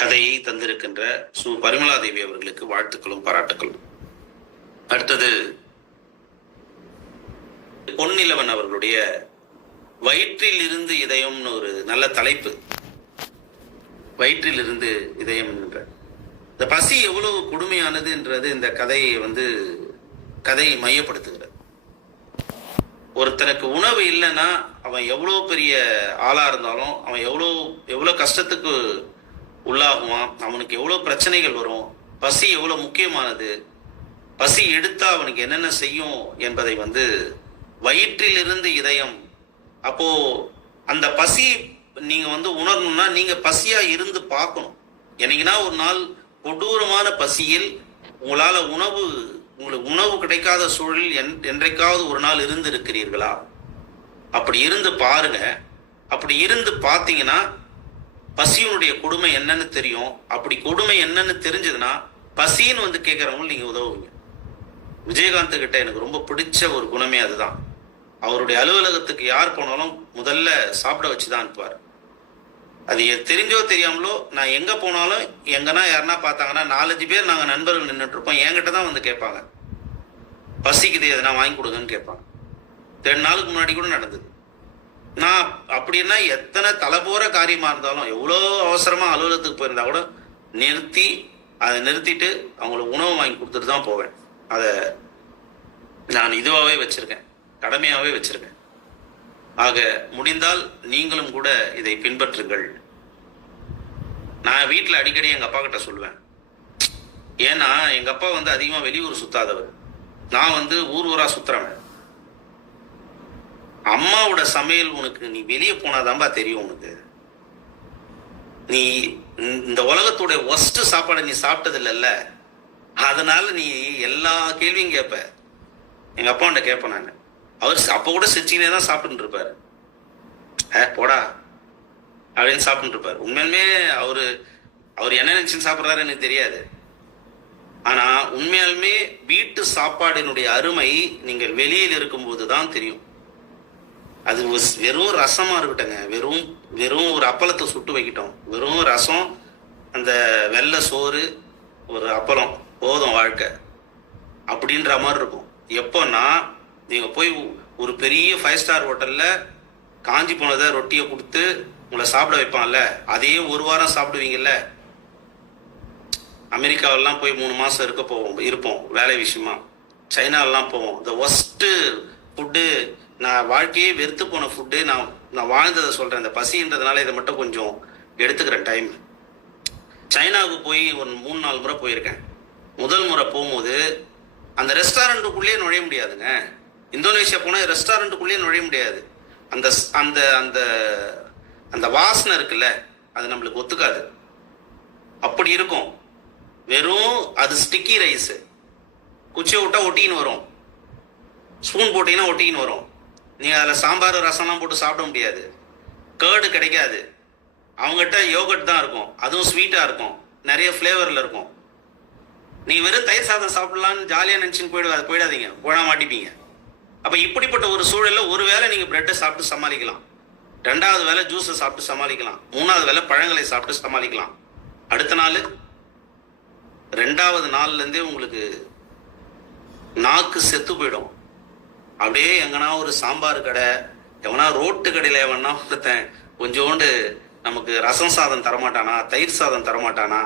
கதையை தந்திருக்கின்ற சு பரிமலாதேவி அவர்களுக்கு வாழ்த்துக்களும் பாராட்டுக்களும். அடுத்தது பொன்னிலவன் அவர்களுடைய வயிற்றில் இருந்து இதயம்னு ஒரு நல்ல தலைப்பு. வயிற்றில் இருந்து இதயம் என்ற இந்த பசி எவ்வளவு கொடுமையானது என்றது இந்த கதையை கதை மையப்படுத்துகிறது. ஒருத்தனுக்கு உணவு இல்லைன்னா அவன் எவ்வளோ பெரிய ஆளா இருந்தாலும் அவன் எவ்வளோ கஷ்டத்துக்கு உள்ளாகுவான், அவனுக்கு எவ்வளோ பிரச்சனைகள் வரும், பசி எவ்வளோ முக்கியமானது, பசி எடுத்தா அவனுக்கு என்னென்ன செய்யும் என்பதை வயிற்றில் இருந்து இதயம். அப்போ அந்த பசி நீங்க உணரணும்னா நீங்க பசியா இருந்து பார்க்கணும். என்னைக்குன்னா ஒரு நாள் கொடூரமான பசியில் உங்களுக்கு உணவு கிடைக்காத சூழலில் என்றைக்காவது ஒரு நாள் இருந்து இருக்கிறீர்களா? அப்படி இருந்து பாருங்க. அப்படி இருந்து பார்த்தீங்கன்னா பசியினுடைய கொடுமை என்னன்னு தெரியும். அப்படி கொடுமை என்னன்னு தெரிஞ்சதுன்னா பசின்னு கேட்கறவங்க நீங்க உதவுவீங்க. விஜயகாந்த் கிட்ட எனக்கு ரொம்ப பிடிச்ச ஒரு குணமே அதுதான். அவருடைய அலுவலகத்துக்கு யார் போனாலும் முதல்ல சாப்பிட வச்சுதான் அனுப்புவார். அது தெரிஞ்சோ தெரியாமலோ நான் எங்க போனாலும் எங்கன்னா யாருன்னா பார்த்தாங்கன்னா 4-5 பேர் நாங்க நண்பர்கள் நின்றுட்டு இருப்போம், என்கிட்ட தான் கேட்பாங்க, பசிக்குது எதனா வாங்கி கொடுங்கன்னு கேட்பாங்க. 2 நாளுக்கு முன்னாடி கூட நடந்தது. நான் அப்படின்னா எத்தனை தலை போற காரியமா இருந்தாலும் எவ்வளோ அவசரமா அலுவலகத்துக்கு போயிருந்தா கூட அதை நிறுத்திட்டு அவங்களுக்கு உணவு வாங்கி கொடுத்துட்டு தான் போவேன். அதை நான் இதுவாகவே வச்சிருக்கேன், கடமையாகவே வச்சிருக்கேன். ஆக முடிந்தால் நீங்களும் கூட இதை பின்பற்றுங்கள். நான் வீட்டில் அடிக்கடி எங்கள் அப்பா கிட்ட சொல்லுவேன். ஏன்னா எங்கள் அப்பா அதிகமாக வெளியூர் சுத்தாதவர், நான் ஊர் ஊராக சுற்றுறவன். அம்மாவோட சமையல் உனக்கு நீ வெளியே போனாதான்பா தெரியும் உனக்கு. நீ இந்த உலகத்தோட ஒஸ்ட் சாப்பாடை நீ சாப்பிட்டது இல்லைல்ல, அதனால நீ எல்லா கேள்வியும் கேட்ப. எங்க அப்பாண்ட கேட்பேன் நான். அவர் அப்ப கூட சிரிச்சுக்கினே தான் சாப்பிட்டு இருப்பாரு. போடா அப்படின்னு சாப்பிட்டு இருப்பாரு. உண்மையிலுமே அவர் என்ன நினைச்சுன்னு சாப்பிட்றாரு எனக்கு தெரியாது. ஆனா உண்மையாலுமே வீட்டு சாப்பாடினுடைய அருமை நீங்கள் வெளியில் இருக்கும்போது தான் தெரியும். அது வெறும் ரசமா இருக்கட்டங்க, வெறும் ஒரு அப்பளத்தை சுட்டு வைக்கிட்டோம், வெறும் ரசம், அந்த வெள்ளை சோறு, ஒரு அப்பளம், போதும் வாழ்க்கை அப்படின்ற மாதிரி இருக்கும். எப்போன்னா நீங்க போய் ஒரு பெரிய 5 ஸ்டார் ஹோட்டல்ல காஞ்சி போனதை ரொட்டியை கொடுத்து உங்களை சாப்பிட வைப்பான்ல, அதே ஒரு வாரம் சாப்பிடுவீங்கல்ல. அமெரிக்காவெல்லாம் போய் 3 மாசம் இருப்போம் வேலை விஷயமா. சைனாவெல்லாம் போவோம். இந்த ஒஸ்ட்டு ஃபுட்டு, நான் வாழ்க்கையே வெறுத்து போன ஃபுட்டு, நான் வாழ்ந்ததை சொல்றேன். இந்த பசின்றதுனால இதை மட்டும் கொஞ்சம் எடுத்துக்கிறேன் டைம். சைனாவுக்கு போய் ஒரு 3-4 முறை போயிருக்கேன். முதல் முறை போகும்போது அந்த ரெஸ்டாரண்ட்டுக்குள்ளேயே நுழைய முடியாதுங்க. இந்தோனேஷியா போனால் ரெஸ்டாரண்ட்டுக்குள்ளேயே நுழைய முடியாது. அந்த அந்த அந்த அந்த வாசனை இருக்குல்ல, அது நம்மளுக்கு ஒத்துக்காது. அப்படி இருக்கும். வெறும் அது ஸ்டிக்கி ரைஸ், குச்சியை விட்டா ஒட்டின்னு வரும், ஸ்பூன் போட்டீங்கன்னா ஒட்டின்னு வரும். நீங்கள் அதில் சாம்பார் ரசம்லாம் போட்டு சாப்பிட முடியாது. கேர்டு கிடைக்காது. அவங்ககிட்ட யோகட் தான் இருக்கும், அதுவும் ஸ்வீட்டாக இருக்கும், நிறைய ஃப்ளேவரில் இருக்கும். நீங்கள் வெறும் தயிர் சாதம் சாப்பிடலான்னு ஜாலியாக நினச்சின்னு போயிடாதீங்க, போட மாட்டிப்பீங்க. அப்போ இப்படிப்பட்ட ஒரு சூழலில் ஒரு வேளை நீங்கள் பிரெட்டை சாப்பிட்டு சமாளிக்கலாம், 2வது வேளை ஜூஸை சாப்பிட்டு சமாளிக்கலாம், 3வது வேளை பழங்களை சாப்பிட்டு சமாளிக்கலாம். அடுத்த நாள் 2வது நாள்லேருந்தே உங்களுக்கு நாக்கு செத்து போயிடும். அப்படியே எங்கன்னா ஒரு சாம்பார் கடை, எவனா ரோட்டு கடையில் எவனா ஒருத்தன் கொஞ்சோண்டு நமக்கு ரசம் சாதம் தரமாட்டானா, தயிர் சாதம் தரமாட்டானா,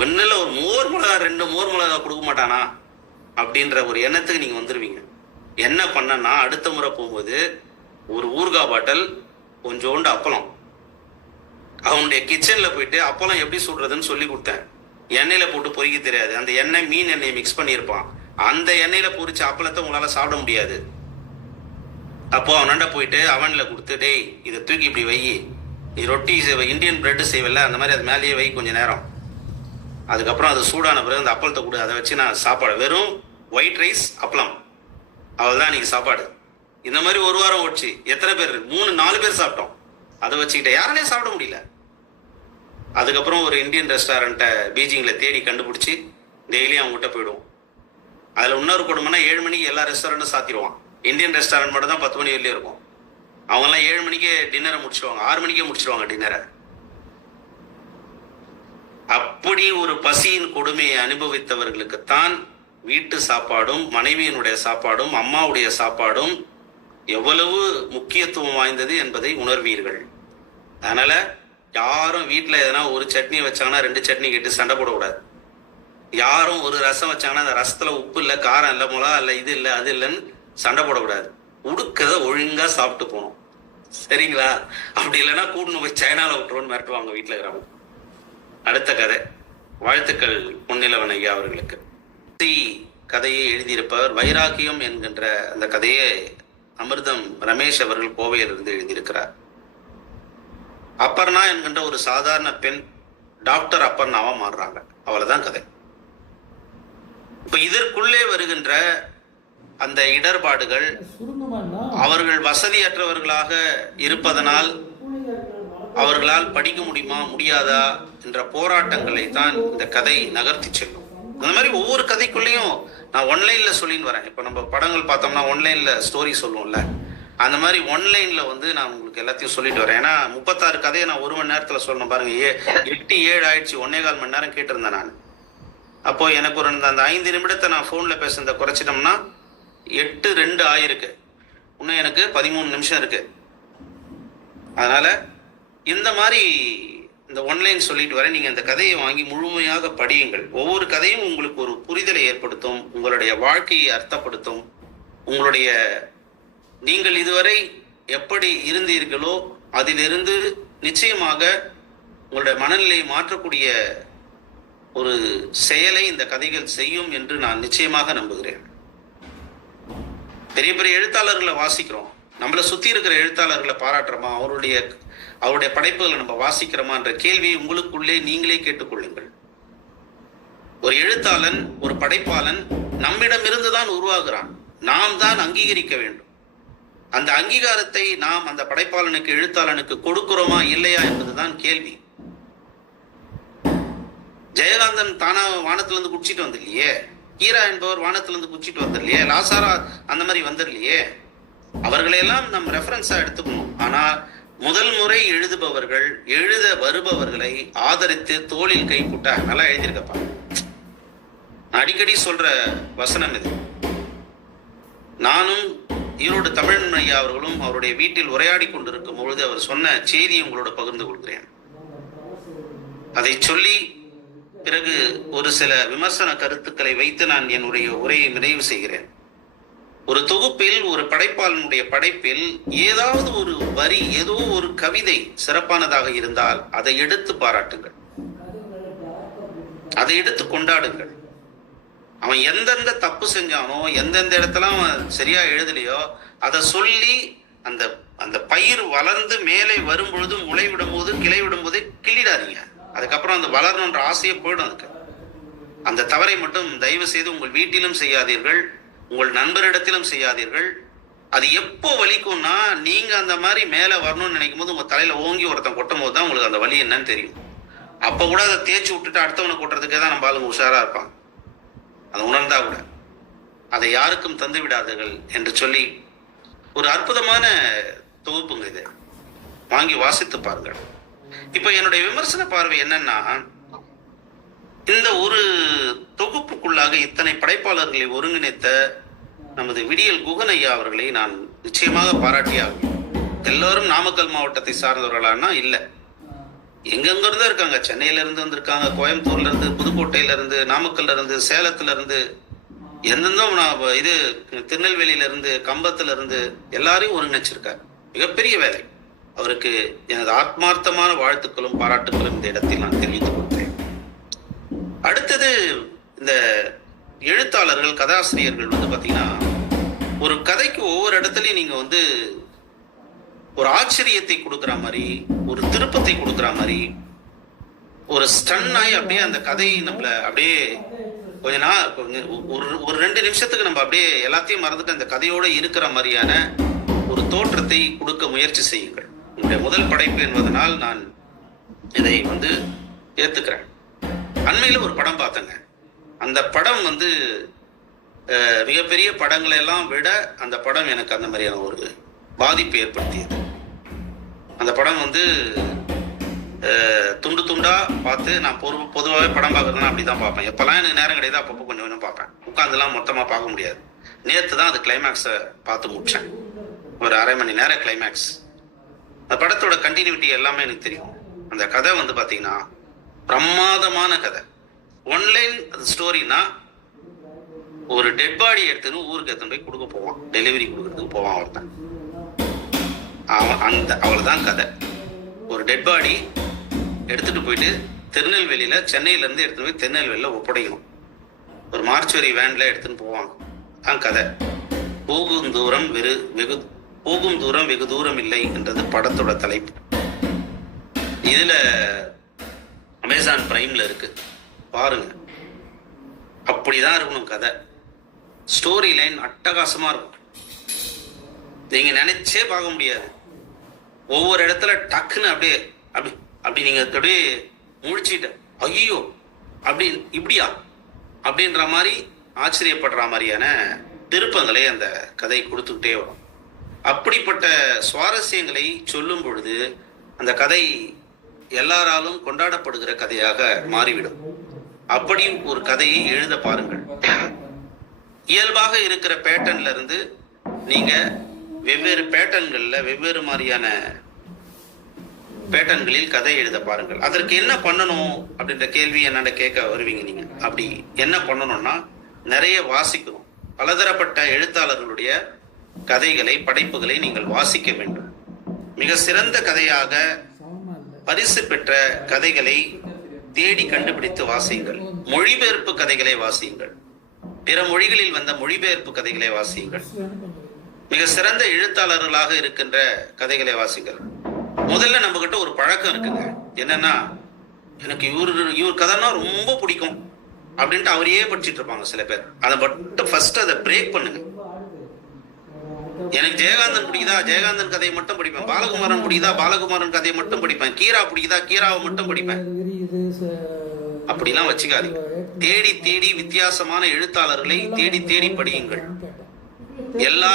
ஒன்றில் ஒரு மோர் மிளகா 2 மோர் மிளகா கொடுக்க மாட்டானா அப்படின்ற ஒரு எண்ணத்துக்கு நீங்கள் வந்துடுவீங்க. என்ன பண்ணனா, அடுத்த முறை போகும்போது ஒரு ஊறுகாய் பாட்டில், கொஞ்சோண்டு அப்பளம், அவனுடைய கிச்சனில் போயிட்டு அப்பளம் எப்படி சுடுறதுன்னு சொல்லி கொடுத்தேன். எண்ணெயில் போட்டு பொறிக்க தெரியாது. அந்த எண்ணெய் மீன் எண்ணெயை மிக்ஸ் பண்ணியிருப்பான். அந்த எண்ணெயில் பொறிச்ச அப்பளத்தை உங்களால் சாப்பிட முடியாது. அப்போ அவனாண்ட போயிட்டு அவனில் கொடுத்து, டேய் இதை தூக்கி இப்படி வை, நீ ரொட்டி இந்தியன் பிரெட்டு செய்வல அந்த மாதிரி அது மேலேயே வை கொஞ்சம் நேரம், அதுக்கப்புறம் அது சூடான பிறகு அந்த அப்பளத்தை கொடு, அதை வச்சு நான் சாப்பாடு, வெறும் ஒயிட் ரைஸ் அப்பளம், அவ்வளோதான் இன்னைக்கு சாப்பாடு. இந்த மாதிரி ஒரு வாரம் ஓடிச்சு. எத்தனை பேர்? 3-4 பேர் சாப்பிட்டோம். அதை வச்சுக்கிட்ட யாராலே சாப்பிட முடியல. அதுக்கப்புறம் ஒரு இந்தியன் ரெஸ்டாரண்ட்டை பீஜிங்கில் தேடி கண்டுபிடிச்சி டெய்லியும் அவங்ககிட்ட போயிடுவோம். அதில் இன்னொரு கொடுமைனா 7 மணிக்கு எல்லா ரெஸ்டாரண்ட்டும் சாத்திடுவான். இந்தியன் ரெஸ்டாரண்ட் மட்டும் தான் 10 மணி வெளியே இருக்கும். அவங்கெல்லாம் 7 மணிக்கே டின்னரை முடிச்சிடுவாங்க, 6 மணிக்கே முடிச்சிடுவாங்க டின்னரை. அப்படி ஒரு பசியின் கொடுமையை அனுபவித்தவர்களுக்குத்தான் வீட்டு சாப்பாடும், மனைவியினுடைய சாப்பாடும், அம்மாவுடைய சாப்பாடும் எவ்வளவு முக்கியத்துவம் வாய்ந்தது என்பதை உணர்வீர்கள். அதனால யாரும் வீட்டில் எதனா ஒரு சட்னி வச்சாங்கன்னா 2 சட்னி கேட்டு சண்டை போடக்கூடாது. யாரும் ஒரு ரசம் வச்சாங்கன்னா அந்த ரசத்துல உப்பு இல்லை, காரம் இல்லை, மிளகா இல்லை, இது இல்லை, அது இல்லைன்னு சண்டை போடக்கூடாது. உடுக்கதை ஒழுங்கா சாப்பிட்டு போகணும், சரிங்களா? அப்படி இல்லைன்னா கூட்டுன்னு போய் சைனால விட்டுருவோன்னு மிரட்டுவாங்க வீட்டில் இருக்கிறவங்க. அடுத்த கதை. வாழ்த்துக்கள் பொன்னிலவன் ஐயா அவர்களுக்கு. கதையை எழுதியிருப்பவர் வைராக்கியம் என்கின்ற அந்த கதையை அமிர்தம் ரமேஷ் அவர்கள் கோவையிலிருந்து எழுதியிருக்கிறார். அப்பர்ணா என்கின்ற ஒரு சாதாரண பெண் டாக்டர் அப்பர்ணாவா மாறுறாங்க, அவ்வளவுதான் கதை. இப்ப இதற்குள்ளே வருகின்ற அந்த இடர்பாடுகள், அவர்கள் வசதியற்றவர்களாக இருப்பதனால் அவர்களால் படிக்க முடியுமா முடியாதா என்ற போராட்டங்களை தான் இந்த கதை நகர்த்தி செல்லும். அந்த மாதிரி ஒவ்வொரு கதைக்குள்ளேயும் நான் ஒன்லைன்ல சொல்லின்னு வரேன். இப்ப நம்ம படங்கள் பார்த்தோம்னா ஒன்லைன்ல ஸ்டோரி சொல்லுவோம்ல, அந்த மாதிரி ஒன்லைன்ல நான் உங்களுக்கு எல்லாத்தையும் சொல்லிட்டு வரேன். ஏன்னா 36 கதையை நான் 1 மணி நேரத்துல சொல்லணும் பாருங்க. 8-7 ஆயிடுச்சு, 1.25 மணி நேரம் கேட்டிருந்தேன் நான். அப்போ எனக்கு ஒரு அந்த 5 நிமிடத்தை நான் போன்ல பேசுறத குறைச்சிட்டோம்னா 8-2 ஆயிருக்கு. இன்னும் எனக்கு 13 நிமிஷம் இருக்கு. அதனால இந்த மாதிரி இந்த ஒன்லைன் சொல்லிட்டு வரேன். நீங்க இந்த கதையை வாங்கி முழுமையாக படியுங்கள். ஒவ்வொரு கதையும் உங்களுக்கு ஒரு புரிதலை ஏற்படுத்தும், உங்களுடைய வாழ்க்கையை அர்த்தப்படுத்தும். உங்களுடைய நீங்கள் இதுவரை எப்படி இருந்தீர்களோ அதிலிருந்து நிச்சயமாக உங்களுடைய மனநிலையை மாற்றக்கூடிய ஒரு செயலை இந்த கதைகள் செய்யும் என்று நான் நிச்சயமாக நம்புகிறேன். பெரிய பெரிய எழுத்தாளர்களை வாசிக்கிறோம், நம்மளை சுத்தி இருக்கிற எழுத்தாளர்களை பாராட்டுறோமா, அவருடைய படைப்புகளை நம்ம வாசிக்கிறோமான்ற கேள்வியை உங்களுக்குள்ளே நீங்களே கேட்டுக்கொள்ளுங்கள். ஒரு எழுத்தாளன், ஒரு படைப்பாளன் நம்மிடமிருந்து தான் உருவாகிறான். நாம் தான் அங்கீகரிக்க வேண்டும். அந்த அங்கீகாரத்தை நாம் அந்த படைப்பாளனுக்கு, எழுத்தாளனுக்கு கொடுக்கிறோமா இல்லையா என்பதுதான் கேள்வி. ஜெயகாந்தன் தானா வானத்திலிருந்து குடிச்சிட்டு வந்துடலையே, ஈரா என்பவர் வானத்திலிருந்து குடிச்சிட்டு வந்துடலையே, லாசாரா அந்த மாதிரி வந்துடலையே. அவர்களையெல்லாம் நம் ரெஃபரன்ஸா எடுத்துக்கணும். ஆனா முதல் முறை எழுதுபவர்கள், எழுத வருபவர்களை ஆதரித்து தோளில் கை போட்டா நல்லா எழுதியிருக்கப்பா. நான் அடிக்கடி சொல்ற வசனம் இது. நானும் ஈரோடு தமிழன் ஐயா அவர்களும் அவருடைய வீட்டில் உரையாடி கொண்டிருக்கும் பொழுது அவர் சொன்ன செய்தியை உங்களோட பகிர்ந்து கொள்கிறேன். அதை சொல்லி பிறகு ஒரு சில விமர்சன கருத்துக்களை வைத்து நான் என்னுடைய உரையை நிறைவு செய்கிறேன். ஒரு தொகுப்பில், ஒரு படைப்பாளனுடைய படைப்பில் ஏதாவது ஒரு வரி, ஏதோ ஒரு கவிதை சிறப்பானதாக இருந்தால் அதை எடுத்து பாராட்டுங்கள், அதை எடுத்து கொண்டாடுங்கள். அவன் எந்தெந்த தப்பு செஞ்சானோ, எந்தெந்த இடத்துல அவன் சரியா எழுதலையோ அதை சொல்லி அந்த அந்த பயிர் வளர்ந்து மேலே வரும் பொழுது, முளை விடும் போது, கிளை விடும் போது கிள்ளிடாதீங்க. அதுக்கப்புறம் அந்த வளரணுன்ற ஆசையே போயிடும். அதுக்கு அந்த தவறை மட்டும் தயவு செய்து உங்கள் வீட்டிலும் செய்யாதீர்கள், உங்கள் நண்பரிடத்திலும் செய்யாதீர்கள். அது எப்போ வலிக்கும்னா, நீங்க அந்த மாதிரி மேலே வரணும்னு நினைக்கும் போது உங்க தலையில ஓங்கி ஒருத்தன் கொட்டும் போது தான் உங்களுக்கு அந்த வலி என்னன்னு தெரியும். அப்ப கூட அதை தேய்ச்சி விட்டுட்டு அடுத்தவனை கொட்டுறதுக்கே தான் நம்ம ஆளுங்க உஷாரா இருப்பாங்க. அதை உணர்ந்தா கூட அதை யாருக்கும் தந்து விடாதீர்கள் என்று சொல்லி ஒரு அற்புதமான தொகுப்புங்க இது. வாங்கி வாசித்து பாருங்கள். இப்ப என்னுடைய விமர்சன பார்வை என்னன்னா, இந்த ஒரு தொகுப்புக்குள்ளாக இத்தனை படைப்பாளர்களை ஒருங்கிணைத்த நமது விடியல் குகன் ஐயா அவர்களை நான் நிச்சயமாக பாராட்டியாகும். எல்லாரும் நாமக்கல் மாவட்டத்தை சார்ந்தவர்களானா இல்லை, எங்கெங்க இருந்தா இருக்காங்க. சென்னையில இருந்து வந்திருக்காங்க, கோயம்புத்தூர்ல இருந்து, புதுக்கோட்டையில இருந்து, நாமக்கல்ல இருந்து, சேலத்துல இருந்து, எந்தெந்தோ இது திருநெல்வேலியில இருந்து, கம்பத்துல இருந்து எல்லாரையும் ஒருங்கிணைச்சிருக்காரு. மிகப்பெரிய வேலை. அவருக்கு எனது ஆத்மார்த்தமான வாழ்த்துக்களும் பாராட்டுகளும் இந்த இடத்தில் நான் தெரிவித்துக் கொள்கிறேன். அடுத்தது, இந்த எழுத்தாளர்கள், கதாசிரியர்கள் பாத்தீங்கன்னா, ஒரு கதைக்கு ஒவ்வொரு இடத்துலயும் நீங்க ஒரு ஆச்சரியத்தை கொடுக்குற மாதிரி, ஒரு திருப்பத்தை கொடுக்குற மாதிரி, ஒரு ஸ்டன் ஆகி அப்படியே அந்த கதை நம்மள அப்படியே ஒரு 2 நிமிஷத்துக்கு நம்ம அப்படியே எல்லாத்தையும் மறந்துட்டு அந்த கதையோட இருக்கிற மாதிரியான ஒரு தோற்றத்தை கொடுக்க முயற்சி செய்யுங்கள். உங்களுடைய முதல் படைப்பு என்பதனால் நான் இதை ஏத்துக்கிறேன். அண்மையில ஒரு படம் பார்த்தேங்க. அந்த படம் மிகப்பெரிய படங்களை எல்லாம் விட அந்த படம் எனக்கு அந்த மாதிரியான ஒரு பாதிப்பு ஏற்படுத்தியது. அந்த படம் துண்டு துண்டா பார்த்து, நான் பொதுவாகவே படம் பார்க்கறதுனா அப்படிதான் பார்ப்பேன். எப்பெல்லாம் எனக்கு நேரம் கிடையாது அப்பப்போ கொஞ்சம் கொஞ்சம் பார்ப்பேன். உட்காந்துலாம் மொத்தமா பார்க்க முடியாது. நேற்று தான் அது கிளைமேக்ஸை பார்த்து முடிச்சேன். ஒரு 1/2 மணி நேரம் கிளைமேக்ஸ். அந்த படத்தோட கண்டினியூட்டி எல்லாமே எனக்கு தெரியும். அந்த கதை பாத்தீங்கன்னா பிரமாதமான கதை. ஒன்லைன் ஸ்டோரினா, ஒரு டெட் பாடி எடுத்துன்னு ஊருக்கு எடுத்துன்னு போய் கொடுக்க போவான், டெலிவரி கொடுக்கறதுக்கு போவான் ஒருத்தன். அவ்வளவுதான் கதை. ஒரு டெட் பாடி எடுத்துட்டு போயிட்டு திருநெல்வேலியில, சென்னையில இருந்து எடுத்துட்டு போய் திருநெல்வேலியில ஒப்படைக்கணும். ஒரு மார்ச்சுவரி வேன்ல எடுத்துன்னு போவாங்க. தான் கதை. போகும் தூரம் வெகு தூரம் இல்லை என்றது படத்தோட தலைப்பு. இதுல அமேசான் பிரைம்ல இருக்கு, பாருங்க. அப்படிதான் இருக்கணும் கதை. ஸ்டோரி லைன் அட்டகாசமா இருக்கும். நீங்க நினைச்சே பார்க்க முடியாது. ஒவ்வொரு இடத்துல டக்குன்னு அப்படி நீங்க அப்படியே முழிச்சிட்ட, ஐயோ அப்படி இப்படியா அப்படின்ற மாதிரி ஆச்சரியப்படுற மாதிரியான திருப்பங்களை அந்த கதை கொடுத்துக்கிட்டே வரும். அப்படிப்பட்ட சுவாரஸ்யங்களை சொல்லும் பொழுது அந்த கதை எல்லாராலும் கொண்டாடப்படுகிற கதையாக மாறிவிடும். அப்படி ஒரு கதையை எழுத பாருங்கள். இயல்பாக இருக்கிற பேட்டர்ன்ல இருந்து நீங்க வெவ்வேறு பேட்டர்ன்கள்ல, வெவ்வேறு மாதிரியான பேட்டர்ன்களில் கதை எழுத பாருங்கள். அதற்கு என்ன பண்ணணும் அப்படின்ற கேள்வி என்னென்ன கேட்க வருவீங்க நீங்க. அப்படி என்ன பண்ணணும்னா, நிறைய வாசிக்கணும். பலதரப்பட்ட எழுத்தாளர்களுடைய கதைகளை, படைப்புகளை நீங்கள் வாசிக்க வேண்டும். மிக சிறந்த கதையாக பரிசு பெற்ற கதைகளை தேடி கண்டுபிடித்து வாசியுங்கள். மொழிபெயர்ப்பு கதைகளை வாசியுங்கள். பிற மொழிகளில் வந்த மொழிபெயர்ப்பு கதைகளை வாசியுங்கள். மிக சிறந்த எழுத்தாளர்களாக இருக்கின்ற கதைகளை வாசிங்கள். முதல்ல நம்ம கிட்ட ஒரு பழக்கம் இருக்குங்க. என்னன்னா, எனக்கு இவர் கதைன்னா ரொம்ப பிடிக்கும் அப்படின்ட்டு அவரையே படிச்சுட்டு இருப்பாங்க சில பேர். அதை மட்டும் ஃபர்ஸ்ட் அதை பிரேக் பண்ணுங்க. எனக்கு ஜெயகாந்தன் பிடிக்குதா, ஜெயகாந்தன் கதையை மட்டும் படிப்பேன். பாலகுமாரன் பிடிக்குதா, பாலகுமாரன் கதையை மட்டும் படிப்பேன். கீரா பிடிக்குதா, கீராவை மட்டும் படிப்பேன். அப்படிலாம் வச்சுக்காதீங்க. தேடி தேடி வித்தியாசமான எழுத்தாளர்களை தேடி தேடி படியுங்கள். எல்லா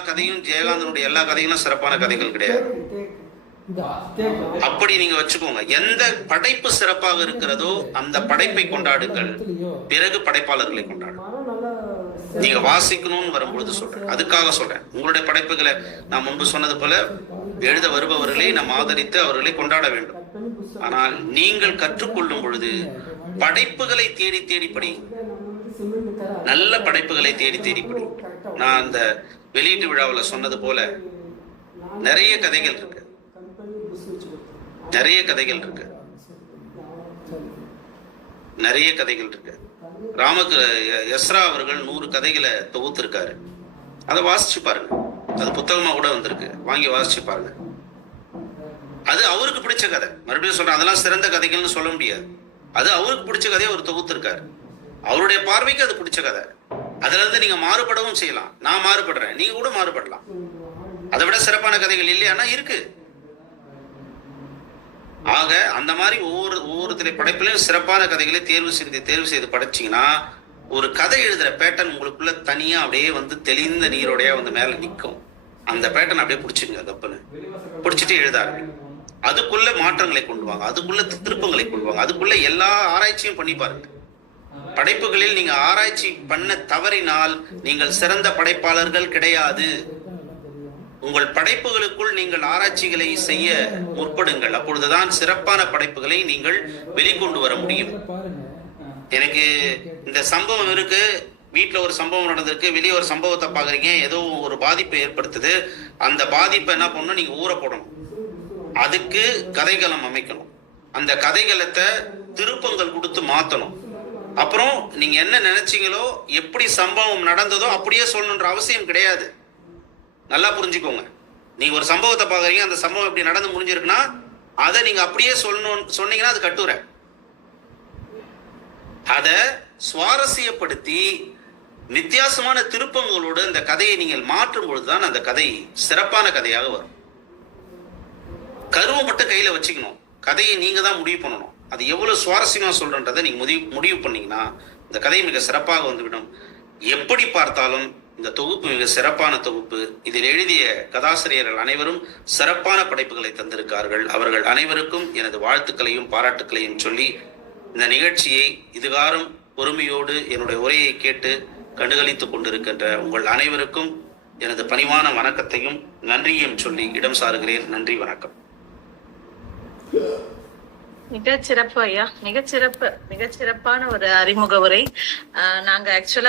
கதையும் ஜெயகாந்தனுடைய எல்லா கதைகளும் சிறப்பான கதைகள் கிடையாது. அப்படி நீங்க வச்சுக்கோங்க. எந்த படைப்பு சிறப்பாக இருக்கிறதோ அந்த படைப்பை கொண்டாடுங்கள், பிறகு படைப்பாளர்களை கொண்டாடுங்கள். நீங்க வாசிக்கணும்னு வரும்பொழுது சொல்றேன், அதுக்காக சொல்றேன். உங்களுடைய படைப்புகளை நான் முன்பு சொன்னது போல எழுத வருபவர்களை நாம் ஆதரித்து அவர்களை கொண்டாட வேண்டும். ஆனால் நீங்கள் கற்றுக்கொள்ளும் பொழுது படைப்புகளை தேடி தேடி படி, நல்ல படைப்புகளை தேடி தேடி படி. நான் அந்த வெளியீட்டு விழாவில் சொன்னது போல நிறைய கதைகள் இருக்கு, நிறைய கதைகள் இருக்கு, நிறைய கதைகள் இருக்கு. எஸ்ரா அவர்கள் 100 கதைகளை தொகுத்திருக்காரு. அதை வாசிச்சு பாருங்க. அது புத்தகமா கூட வந்திருக்கு, வாங்கி வாசிச்சு பாருங்க. அது அவருக்கு பிடிச்ச கதை. மறுபடியும் சொல்றேன், அதெல்லாம் சிறந்த கதைகள்னு சொல்ல முடியாது. அது அவருக்கு பிடிச்ச கதையை அவர் தொகுத்திருக்காரு. அவருடைய பார்வைக்கு அது பிடிச்ச கதை. அதுல இருந்து நீங்க மாறுபடவும் செய்யலாம். நான் மாறுபடுறேன், நீங்க கூட மாறுபடலாம். அதை விட சிறப்பான கதைகள் இல்லையானா இருக்கு. ஆக அந்த மாதிரி ஒவ்வொரு படைப்பிலையும் சிறப்பான கதைகளை தேர்வு செய்து படைச்சிங்கன்னா ஒரு கதை எழுதுற பேட்டர்ன் உங்களுக்குள்ள தனியா அப்படியே வந்து தெளிந்த நீரோடையா வந்து மேல நிற்கும். அந்த பேட்டர்ன் அப்படியே பிடிச்சிங்க, கப்புன்னு பிடிச்சிட்டு எழுதாரு. அதுக்குள்ள மாற்றங்களை கொண்டு வாங்க, அதுக்குள்ள திருப்பங்களை கொண்டு வாங்க, அதுக்குள்ள எல்லா ஆராய்ச்சியும் பண்ணி பாருங்க. படைப்புகளில் நீங்க ஆராய்ச்சி பண்ண தவறினால் நீங்கள் சிறந்த படைப்பாளர்கள் கிடையாது. உங்கள் படைப்புகளுக்குள் நீங்கள் ஆராய்ச்சிகளை செய்ய முற்படுங்கள். அப்பொழுதுதான் சிறப்பான படைப்புகளை நீங்கள் வெளிக்கொண்டு வர முடியும். எனக்கு இந்த சம்பவம் இருக்கு, வீட்டுல ஒரு சம்பவம் நடந்திருக்கு, வெளியே ஒரு சம்பவத்தை பாக்குறீங்க, ஏதோ ஒரு பாதிப்பை ஏற்படுத்துது. அந்த பாதிப்பை என்ன பண்ணணும், நீங்க ஊற போடணும். அதுக்கு கதைகளம் அமைக்கணும். அந்த கதைகளத்தை திருப்பங்கள் கொடுத்து மாத்தணும். அப்புறம் நீங்க என்ன நினைச்சீங்களோ, எப்படி சம்பவம் நடந்ததோ அப்படியே சொல்லணுன்ற அவசியம் கிடையாது. நல்லா புரிஞ்சுக்கோங்க. நீங்க ஒரு சம்பவத்தை பாக்குறீங்க, அந்த சம்பவம் எப்படி நடந்து முடிஞ்சிருக்குன்னா அதை நீங்க அப்படியே சொன்னீங்கன்னா அது கட்டுரை. அதை சுவாரஸ்யப்படுத்தி வித்தியாசமான திருப்பங்களோடு அந்த கதையை நீங்கள் மாற்றும் பொழுதுதான் அந்த கதை சிறப்பான கதையாக வரும். கருவை மட்டும் கையில வச்சுக்கணும். கதையை நீங்க தான் முடிவு பண்ணணும். அது எவ்வளவு சுவாரஸ்யமா சொல்றன்றதை நீங்க முடிவு பண்ணீங்கன்னா இந்த கதை மிக சிறப்பாக வந்துவிடும். எப்படி பார்த்தாலும் இந்த தொகுப்பு மிக சிறப்பான தொகுப்பு. இதில் எழுதிய கதாசிரியர்கள் அனைவரும் சிறப்பான படைப்புகளை தந்திருக்கார்கள். அவர்கள் அனைவருக்கும் எனது வாழ்த்துக்களையும் பாராட்டுக்களையும் சொல்லி இந்த நிகழ்ச்சியை இதுகாரும் பொறுமையோடு என்னுடைய உரையை கேட்டு கண்டுகளித்துக் கொண்டிருக்கின்ற உங்கள் அனைவருக்கும் எனது பணிவான வணக்கத்தையும் நன்றியையும் சொல்லி இடம் சாருகிறேன். நன்றி, வணக்கம். மிகச்சிறப்பு ஐயா, மிகச்சிறப்பான ஒரு அறிமுக உரை. நாங்க ஆக்சுவலா